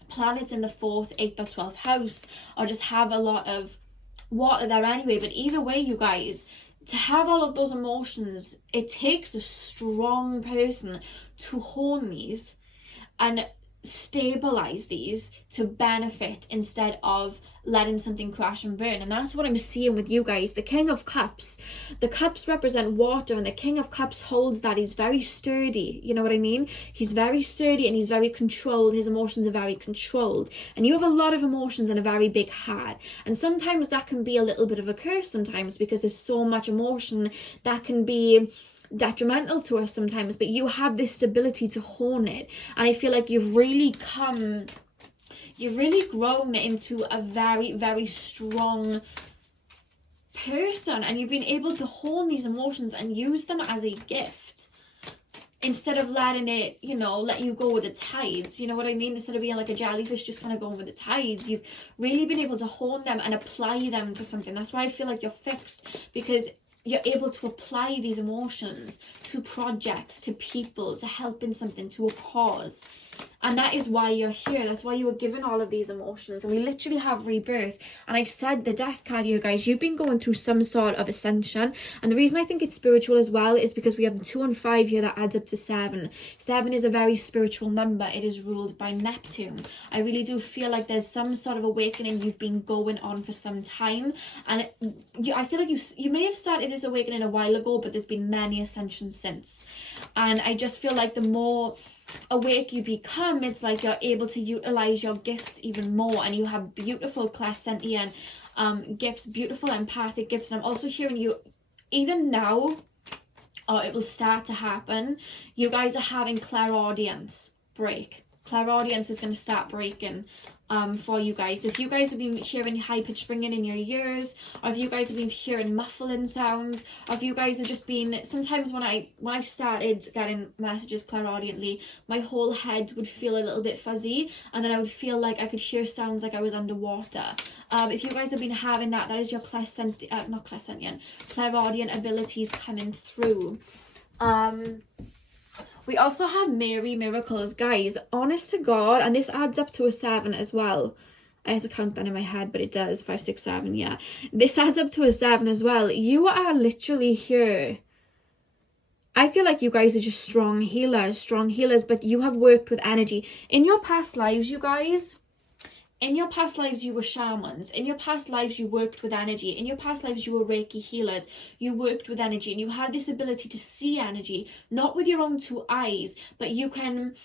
planets in the 4th, 8th or 12th house, or just have a lot of water there anyway. But either way, you guys, to have all of those emotions, it takes a strong person to hone these and stabilize these to benefit, instead of letting something crash and burn. And that's what I'm seeing with you guys. The King of Cups, the cups represent water, and the King of Cups holds that. He's very sturdy, you know what I mean? He's very sturdy and he's very controlled. His emotions are very controlled, and you have a lot of emotions and a very big heart, and sometimes that can be a little bit of a curse sometimes, because there's so much emotion that can be detrimental to us sometimes. But you have this stability to hone it, and I feel like you've really grown into a very, very strong person, and you've been able to hone these emotions and use them as a gift, instead of letting it, let you go with the tides, you know what I mean? Instead of being like a jellyfish just kind of going with the tides, you've really been able to hone them and apply them to something. That's why I feel like you're fixed, because you're able to apply these emotions to projects, to people, to helping something, to a cause. And that is why you're here. That's why you were given all of these emotions. And we literally have rebirth. And I said the Death card here, guys, you've been going through some sort of ascension. And the reason I think it's spiritual as well is because we have the 2 and 5 here that adds up to 7. 7 is a very spiritual number. It is ruled by Neptune. I really do feel like there's some sort of awakening you've been going on for some time. And I feel like you may have started this awakening a while ago, but there's been many ascensions since. And I just feel like the more awake you become, it's like you're able to utilize your gifts even more, and you have beautiful clairsentient gifts, beautiful empathic gifts. And I'm also hearing you, either now or it will start to happen, you guys are having clairaudience break. Clairaudience is going to start breaking for you guys. So if you guys have been hearing high-pitched ringing in your ears, or if you guys have been hearing muffling sounds, or if you guys have just been, sometimes when I started getting messages clairaudiently, my whole head would feel a little bit fuzzy, and then I would feel like I could hear sounds like I was underwater. If you guys have been having that, that is your clairaudient abilities coming through. We also have Mary Miracles, guys, honest to God, and this adds up to a 7 as well. I have to count that in my head, but it does, 5, 6, 7, yeah. This adds up to a 7 as well. You are literally here. I feel like you guys are just strong healers, but you have worked with energy. In your past lives, you guys, in your past lives, you were shamans. In your past lives, you worked with energy. In your past lives, you were Reiki healers. You worked with energy, and you had this ability to see energy, not with your own 2 eyes, but you can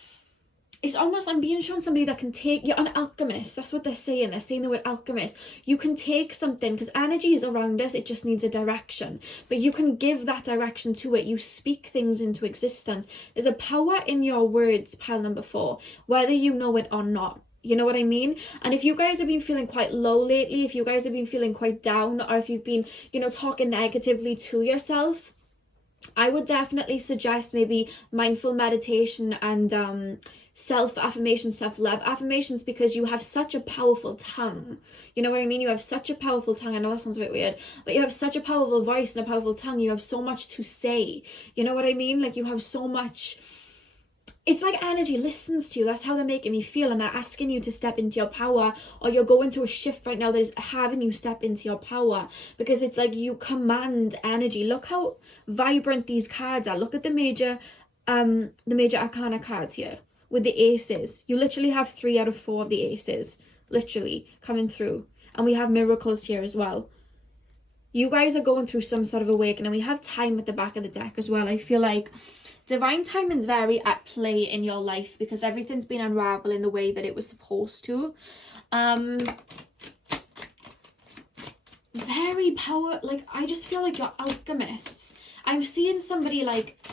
it's almost, I'm being shown somebody that can take, you're an alchemist. That's what they're saying. They're saying the word alchemist. You can take something, because energy is around us, it just needs a direction. But you can give that direction to it. You speak things into existence. There's a power in your words, pile number 4, whether you know it or not. You know what I mean? And if you guys have been feeling quite low lately, if you guys have been feeling quite down, or if you've been, you know, talking negatively to yourself, I would definitely suggest maybe mindful meditation and self-affirmation, self-love affirmations, because you have such a powerful tongue. You know what I mean? You have such a powerful tongue. I know that sounds a bit weird, but you have such a powerful voice and a powerful tongue. You have so much to say. You know what I mean? Like, you have so much. It's like energy listens to you. That's how they're making me feel, and they're asking you to step into your power, or you're going through a shift right now that is having you step into your power, because it's like you command energy. Look how vibrant these cards are. Look at the major arcana cards here with the aces. You literally have 3 out of 4 of the aces literally coming through, and we have miracles here as well. You guys are going through some sort of awakening. We have time at the back of the deck as well. I feel like divine timing's very at play in your life, because everything's been unraveling the way that it was supposed to. Very power, like, I just feel like you're alchemists. I'm seeing somebody like,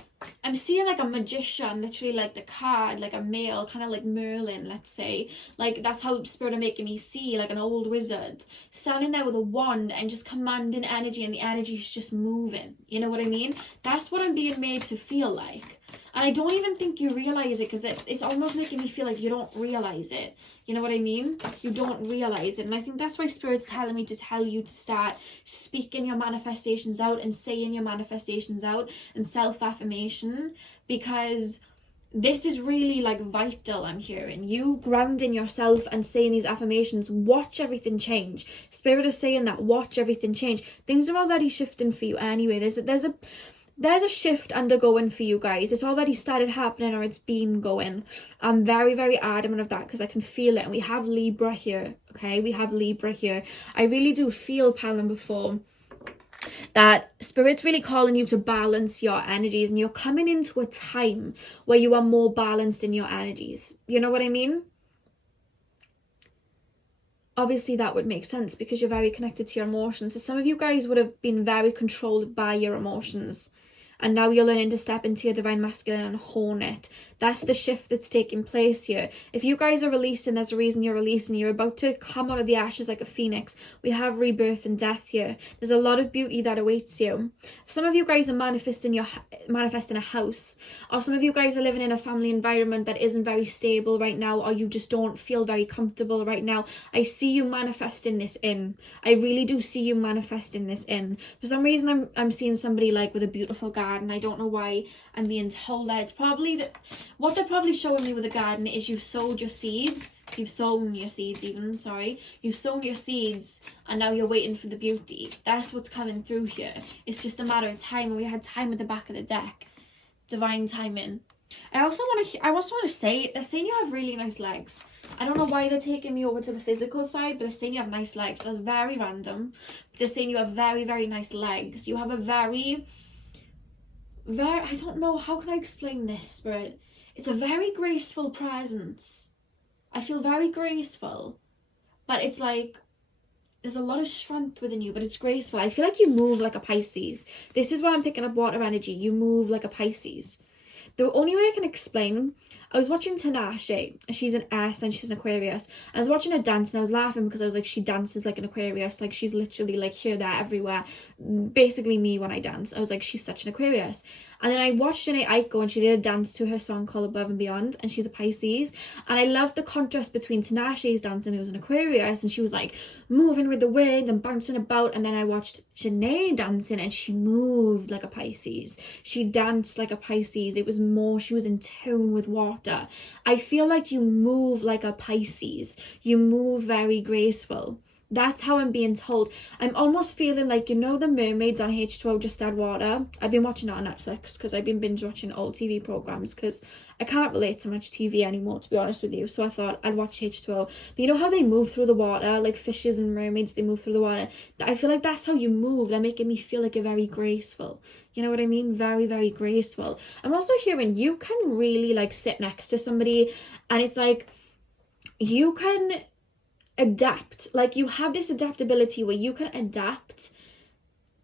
I'm seeing like a magician, literally like the card, like a male, kind of like Merlin, let's say. Like, that's how Spirit are making me see, like an old wizard standing there with a wand and just commanding energy, and the energy is just moving. You know what I mean? That's what I'm being made to feel like. And I don't even think you realize it, because it's almost making me feel like you don't realize it. You know what I mean? You don't realize it. And I think that's why Spirit's telling me to tell you to start speaking your manifestations out and saying your manifestations out and self-affirmation, because this is really like vital. I'm hearing you grounding yourself and saying these affirmations. Watch everything change. Spirit is saying that, watch everything change. Things are already shifting for you anyway. There's a shift undergoing for you guys. It's already started happening, or it's been going. I'm very, very adamant of that, because I can feel it. And we have Libra here, okay? We have Libra here. I really do feel, pile number 4, that Spirit's really calling you to balance your energies, and you're coming into a time where you are more balanced in your energies. You know what I mean? Obviously that would make sense, because you're very connected to your emotions. So some of you guys would have been very controlled by your emotions, and now you're learning to step into your divine masculine and hone it. That's the shift that's taking place here. If you guys are releasing, there's a reason you're releasing. You're about to come out of the ashes like a phoenix. We have rebirth and death here. There's a lot of beauty that awaits you. Some of you guys are manifesting a house, or some of you guys are living in a family environment that isn't very stable right now, or you just don't feel very comfortable right now. I see you manifesting this in. I really do see you manifesting this in. For some reason, I'm seeing somebody like with a beautiful garden. I don't know why I'm being told that. It's probably that what they're probably showing me with a garden is you've sowed your seeds. You've sown your seeds even, sorry. You've sown your seeds, and now you're waiting for the beauty. That's what's coming through here. It's just a matter of time, and we had time at the back of the deck. Divine timing. I also want to say, they're saying you have really nice legs. I don't know why they're taking me over to the physical side, but they're saying you have nice legs. That's very random. They're saying you have very, very nice legs. You have a very, I don't know, how can I explain this, Spirit? It's a very graceful presence. I feel very graceful, but it's like there's a lot of strength within you, but it's graceful. I feel like you move like a Pisces. This is what I'm picking up, water energy. You move like a Pisces. The only way I can explain, I was watching Tinashe, and she's an S and she's an Aquarius. I was watching her dance, and I was laughing because I was like, she dances like an Aquarius. Like, she's literally like here, there, everywhere. Basically me when I dance. I was like, she's such an Aquarius. And then I watched Janae Aiko, and she did a dance to her song called Above and Beyond, and she's a Pisces. And I loved the contrast between Tinashe's dancing, who was an Aquarius, and she was like moving with the wind and bouncing about. And then I watched Janae dancing, and she moved like a Pisces. She danced like a Pisces. It was more, she was in tune with water. I feel like you move like a Pisces. You move very graceful. That's how I'm being told. I'm almost feeling like, you know, the mermaids on H2O Just Add Water. I've been watching that on Netflix because I've been binge watching old TV programs because I can't relate to much TV anymore, to be honest with you. So I thought I'd watch H2O. But you know how they move through the water, like fishes and mermaids, they move through the water. I feel like that's how you move. They're making me feel like you're very graceful. You know what I mean? Very, very graceful. I'm also hearing you can really like sit next to somebody and it's like you can adapt. Like you have this adaptability where you can adapt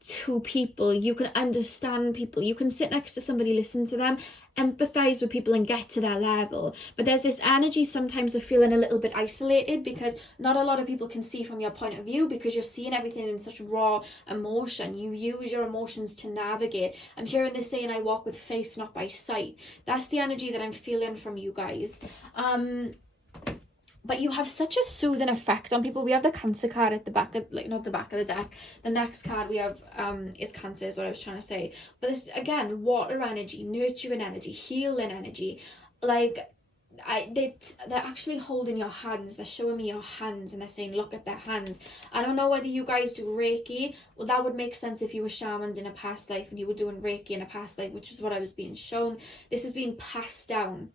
to people, you can understand people, you can sit next to somebody, listen to them, empathize with people and get to their level. But there's this energy sometimes of feeling a little bit isolated because not a lot of people can see from your point of view because you're seeing everything in such raw emotion. You use your emotions to navigate. I'm hearing this saying, I walk with faith, not by sight. That's the energy that I'm feeling from you guys. But you have such a soothing effect on people. We have the Cancer card at the back of, like, not the back of the deck. The next card we have is Cancer, is what I was trying to say. But this, again, water energy, nurturing energy, healing energy. Like, they're actually holding your hands. They're showing me your hands and they're saying, look at their hands. I don't know whether you guys do Reiki. Well, that would make sense if you were shamans in a past life and you were doing Reiki in a past life, which is what I was being shown. This is being passed down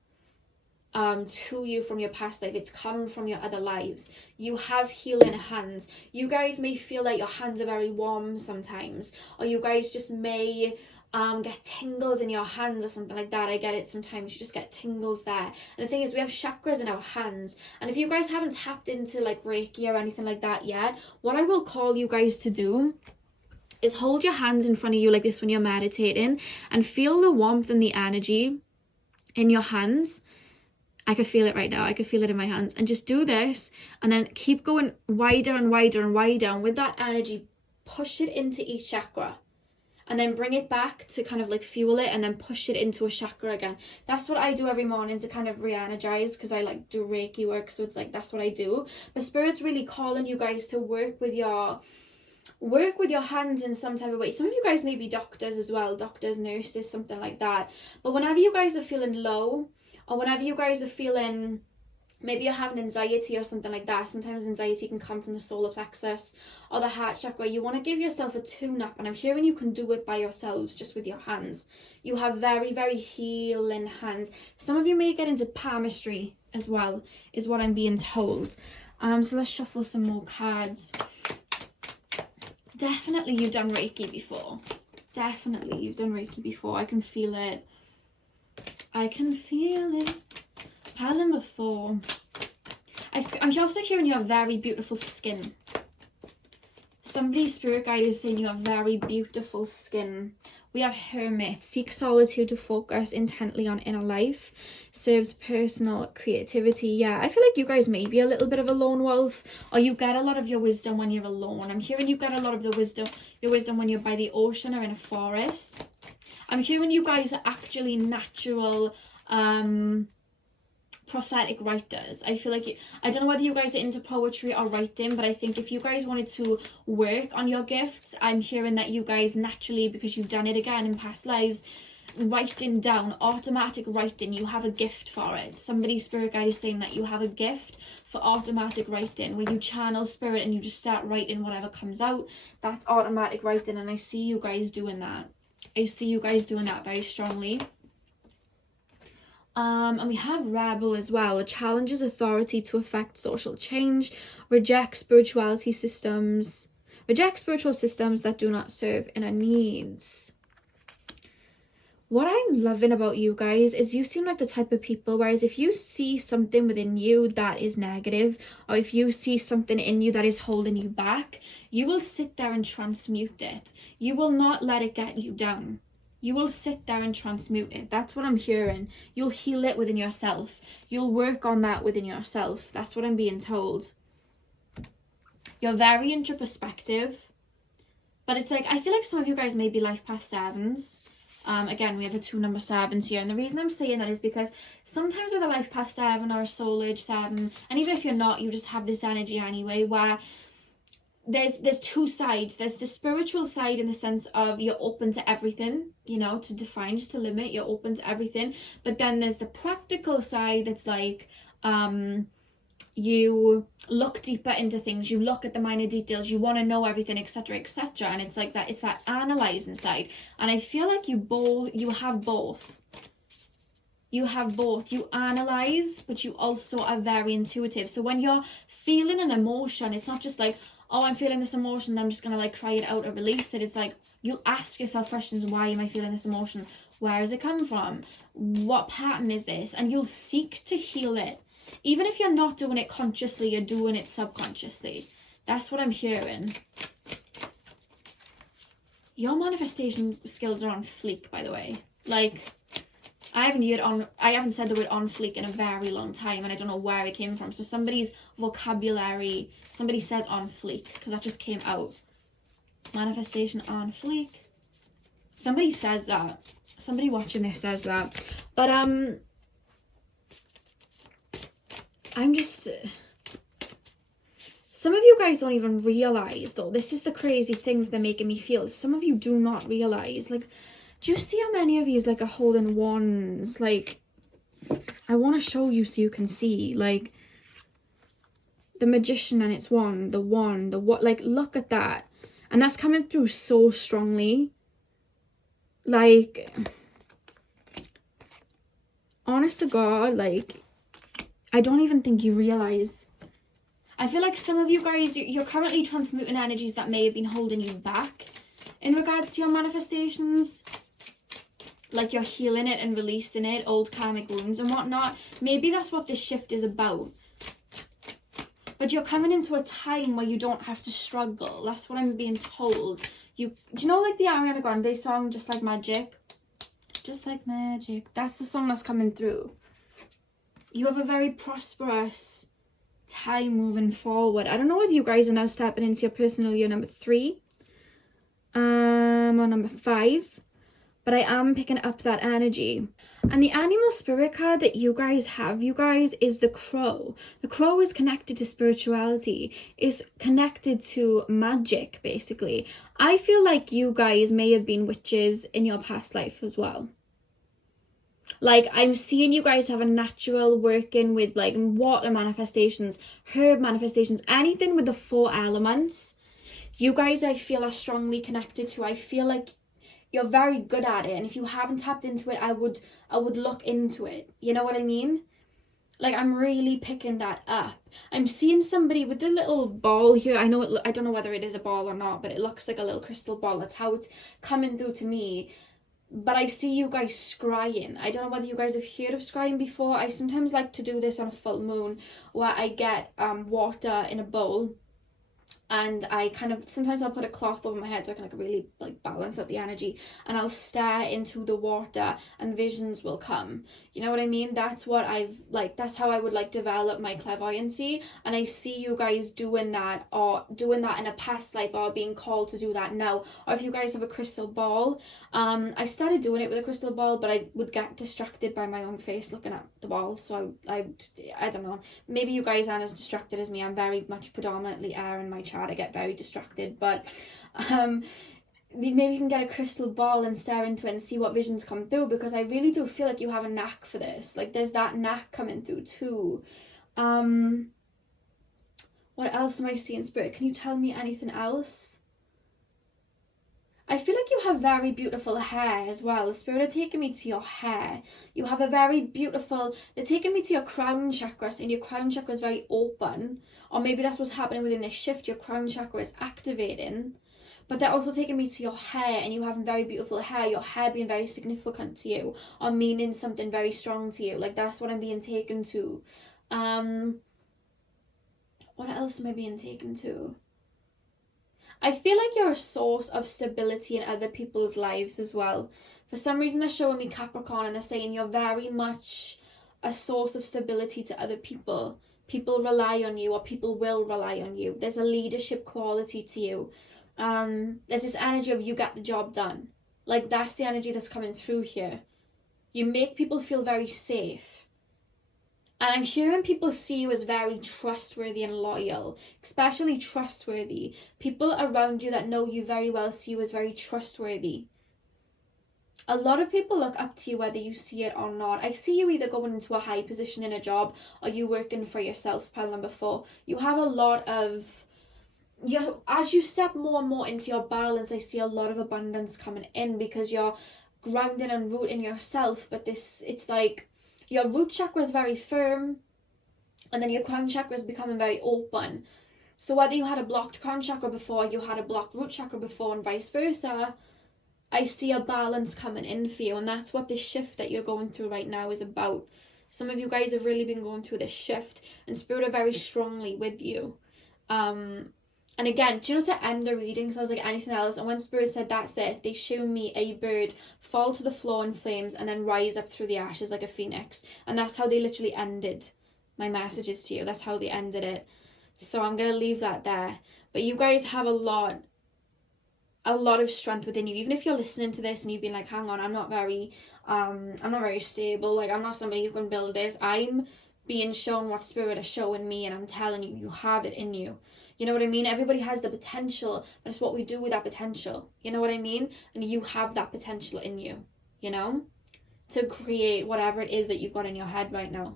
to you from your past life. It's come from your other lives. You have healing hands. You guys may feel like your hands are very warm sometimes, or you guys just may get tingles in your hands or something like that. I get it sometimes, you just get tingles there. And the thing is, we have chakras in our hands, and if you guys haven't tapped into like Reiki or anything like that yet, what I will call you guys to do is hold your hands in front of you like this when you're meditating and feel the warmth and the energy in your hands. I could feel it right now. I could feel it in my hands. And just do this and then keep going wider and wider and wider. And with that energy, push it into each chakra. And then bring it back to kind of like fuel it and then push it into a chakra again. That's what I do every morning to kind of re-energize because I like do Reiki work. So it's like, that's what I do. But Spirit's really calling you guys to work with your hands in some type of way. Some of you guys may be doctors as well. Doctors, nurses, something like that. But whenever you guys are feeling low, or whenever you guys are feeling, maybe you're having anxiety or something like that. Sometimes anxiety can come from the solar plexus or the heart chakra. You want to give yourself a tune-up, and I'm hearing you can do it by yourselves, just with your hands. You have very, very healing hands. Some of you may get into palmistry as well, is what I'm being told. So let's shuffle some more cards. Definitely you've done Reiki before. Definitely you've done Reiki before. I can feel it. I can feel it. Pile number 4. I'm also hearing you have very beautiful skin. Somebody's spirit guide is saying you have very beautiful skin. We have Hermit. Seek solitude to focus intently on inner life. Serves personal creativity. Yeah, I feel like you guys may be a little bit of a lone wolf, or you get a lot of your wisdom when you're alone. I'm hearing you get a lot of your wisdom when you're by the ocean or in a forest. I'm hearing you guys are actually natural prophetic writers. I feel like I don't know whether you guys are into poetry or writing, but I think if you guys wanted to work on your gifts, I'm hearing that you guys naturally, because you've done it again in past lives, writing down, automatic writing, you have a gift for it. Somebody's spirit guide is saying that you have a gift for automatic writing, where you channel spirit and you just start writing whatever comes out. That's automatic writing, and I see you guys doing that. I see you guys doing that very strongly. And we have Rebel as well. It challenges authority to affect social change. Reject spiritual systems that do not serve inner needs. What I'm loving about you guys is you seem like the type of people, whereas if you see something within you that is negative, or if you see something in you that is holding you back, you will sit there and transmute it. You will not let it get you down. You will sit there and transmute it. That's what I'm hearing. You'll heal it within yourself. You'll work on that within yourself. That's what I'm being told. You're very introspective, but it's like, I feel like some of you guys may be life path 7s. Again, we have the 2 number 7s here, and the reason I'm saying that is because sometimes with a life path 7 or a soul age 7, and even if you're not, you just have this energy anyway, where there's 2 sides. There's the spiritual side in the sense of you're open to everything, you know, to define, just to limit, you're open to everything. But then there's the practical side that's like, you look deeper into things, you look at the minor details, you want to know everything, etc., etc. And it's like that, it's that analyzing side. And I feel like you have both. You have both. You analyze, but you also are very intuitive. So when you're feeling an emotion, it's not just like, oh, I'm feeling this emotion, I'm just gonna like cry it out or release it. It's like you'll ask yourself questions: why am I feeling this emotion? Where is it come from? What pattern is this? And you'll seek to heal it. Even if you're not doing it consciously, you're doing it subconsciously. That's what I'm hearing. Your manifestation skills are on fleek, by the way. Like, I haven't said the word on fleek in a very long time, and I don't know where it came from. So somebody's vocabulary, somebody says on fleek, because that just came out. Manifestation on fleek. Somebody says that. Somebody watching this says that. But I'm just... Some of you guys don't even realise, though. This is the crazy thing that they're making me feel. Some of you do not realise. Like, do you see how many of these, like, are holding wands? Like, I want to show you so you can see. Like, the magician and its wand, the what? Like, look at that. And that's coming through so strongly. Like, honest to God, like, I don't even think you realise. I feel like some of you guys, you're currently transmuting energies that may have been holding you back in regards to your manifestations. Like, you're healing it and releasing it, old karmic wounds and whatnot. Maybe that's what this shift is about. But you're coming into a time where you don't have to struggle. That's what I'm being told. Do you know, like the Ariana Grande song, Just Like Magic? Just like magic. That's the song that's coming through. You have a very prosperous time moving forward. I don't know whether you guys are now stepping into your personal year number 3 or number 5, but I am picking up that energy. And the animal spirit card that you guys have, you guys, is the crow. The crow is connected to spirituality, is connected to magic, basically. I feel like you guys may have been witches in your past life as well. Like, I'm seeing you guys have a natural working with, like, water manifestations, herb manifestations, anything with the 4 elements. You guys, I feel, are strongly connected to. I feel like you're very good at it, and if you haven't tapped into it, I would look into it. You know what I mean? Like, I'm really picking that up. I'm seeing somebody with a little ball here. I don't know whether it is a ball or not, but it looks like a little crystal ball. That's how it's coming through to me. But I see you guys scrying. I don't know whether you guys have heard of scrying before. I sometimes like to do this on a full moon, where I get water in a bowl, and I kind of, sometimes I'll put a cloth over my head so I can like really like balance out the energy, and I'll stare into the water and visions will come. You know what I mean? That's what that's how I would like develop my clairvoyancy. And I see you guys doing that, or doing that in a past life, or being called to do that now. Or if you guys have a crystal ball, I started doing it with a crystal ball, but I would get distracted by my own face looking at the ball. So I don't know, maybe you guys aren't as distracted as me. I'm very much predominantly air in my chart. I get very distracted, but maybe you can get a crystal ball and stare into it and see what visions come through, because I really do feel like you have a knack for this. Like, there's that knack coming through too. What else am I seeing, Spirit? Can you tell me anything else? I feel like you have very beautiful hair as well. The Spirit are taking me to your hair. You have a very beautiful... They're taking me to your crown chakra, and your crown chakra is very open. Or maybe that's what's happening within this shift. Your crown chakra is activating. But they're also taking me to your hair, and you having very beautiful hair. Your hair being very significant to you, or meaning something very strong to you. Like, that's what I'm being taken to. What else am I being taken to? I feel like you're a source of stability in other people's lives as well. For some reason, they're showing me Capricorn, and they're saying you're very much a source of stability to other people. People rely on you, or people will rely on you. There's a leadership quality to you. There's this energy of you get the job done. Like, that's the energy that's coming through here. You make people feel very safe. And I'm hearing people see you as very trustworthy and loyal, especially trustworthy. People around you that know you very well see you as very trustworthy. A lot of people look up to you whether you see it or not. I see you either going into a high position in a job or you working for yourself, pile number 4. You have a lot of, as you step more and more into your balance, I see a lot of abundance coming in because you're grounding and rooting yourself. But it's like your root chakra is very firm, and then your crown chakra is becoming very open. So whether you had a blocked crown chakra before, you had a blocked root chakra before, and vice versa, I see a balance coming in for you, and that's what this shift that you're going through right now is about. Some of you guys have really been going through this shift, and Spirit are very strongly with you. And again, do you know, to end the reading, because I was like, anything else? And when Spirit said that's it, they show me a bird fall to the floor in flames and then rise up through the ashes like a phoenix. And that's how they literally ended my messages to you. That's how they ended it. So I'm going to leave that there. But you guys have a lot of strength within you. Even if you're listening to this and you've been like, hang on, I'm not very stable. Like, I'm not somebody who can build this. I'm being shown what Spirit is showing me, and I'm telling you, you have it in you. You know what I mean? Everybody has the potential, but it's what we do with that potential. You know what I mean? And you have that potential in you, you know, to create whatever it is that you've got in your head right now.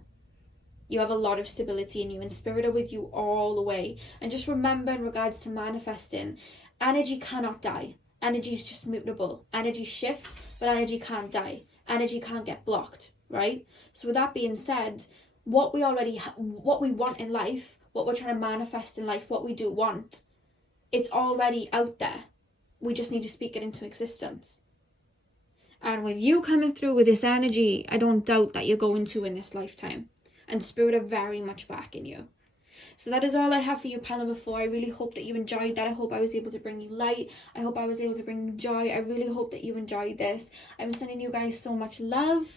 You have a lot of stability in you, and Spirit are with you all the way. And just remember, in regards to manifesting, energy cannot die. Energy is just mutable. Energy shifts, but energy can't die. Energy can't get blocked, right? So with that being said, what we want in life, what we're trying to manifest in life, what we do want, it's already out there. We just need to speak it into existence. And with you coming through with this energy, I don't doubt that you're going to in this lifetime. And Spirit are very much backing you. So that is all I have for you, pile number 4. I really hope that you enjoyed that. I hope I was able to bring you light. I hope I was able to bring you joy. I really hope that you enjoyed this. I'm sending you guys so much love.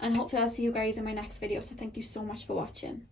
And hopefully I'll see you guys in my next video. So thank you so much for watching.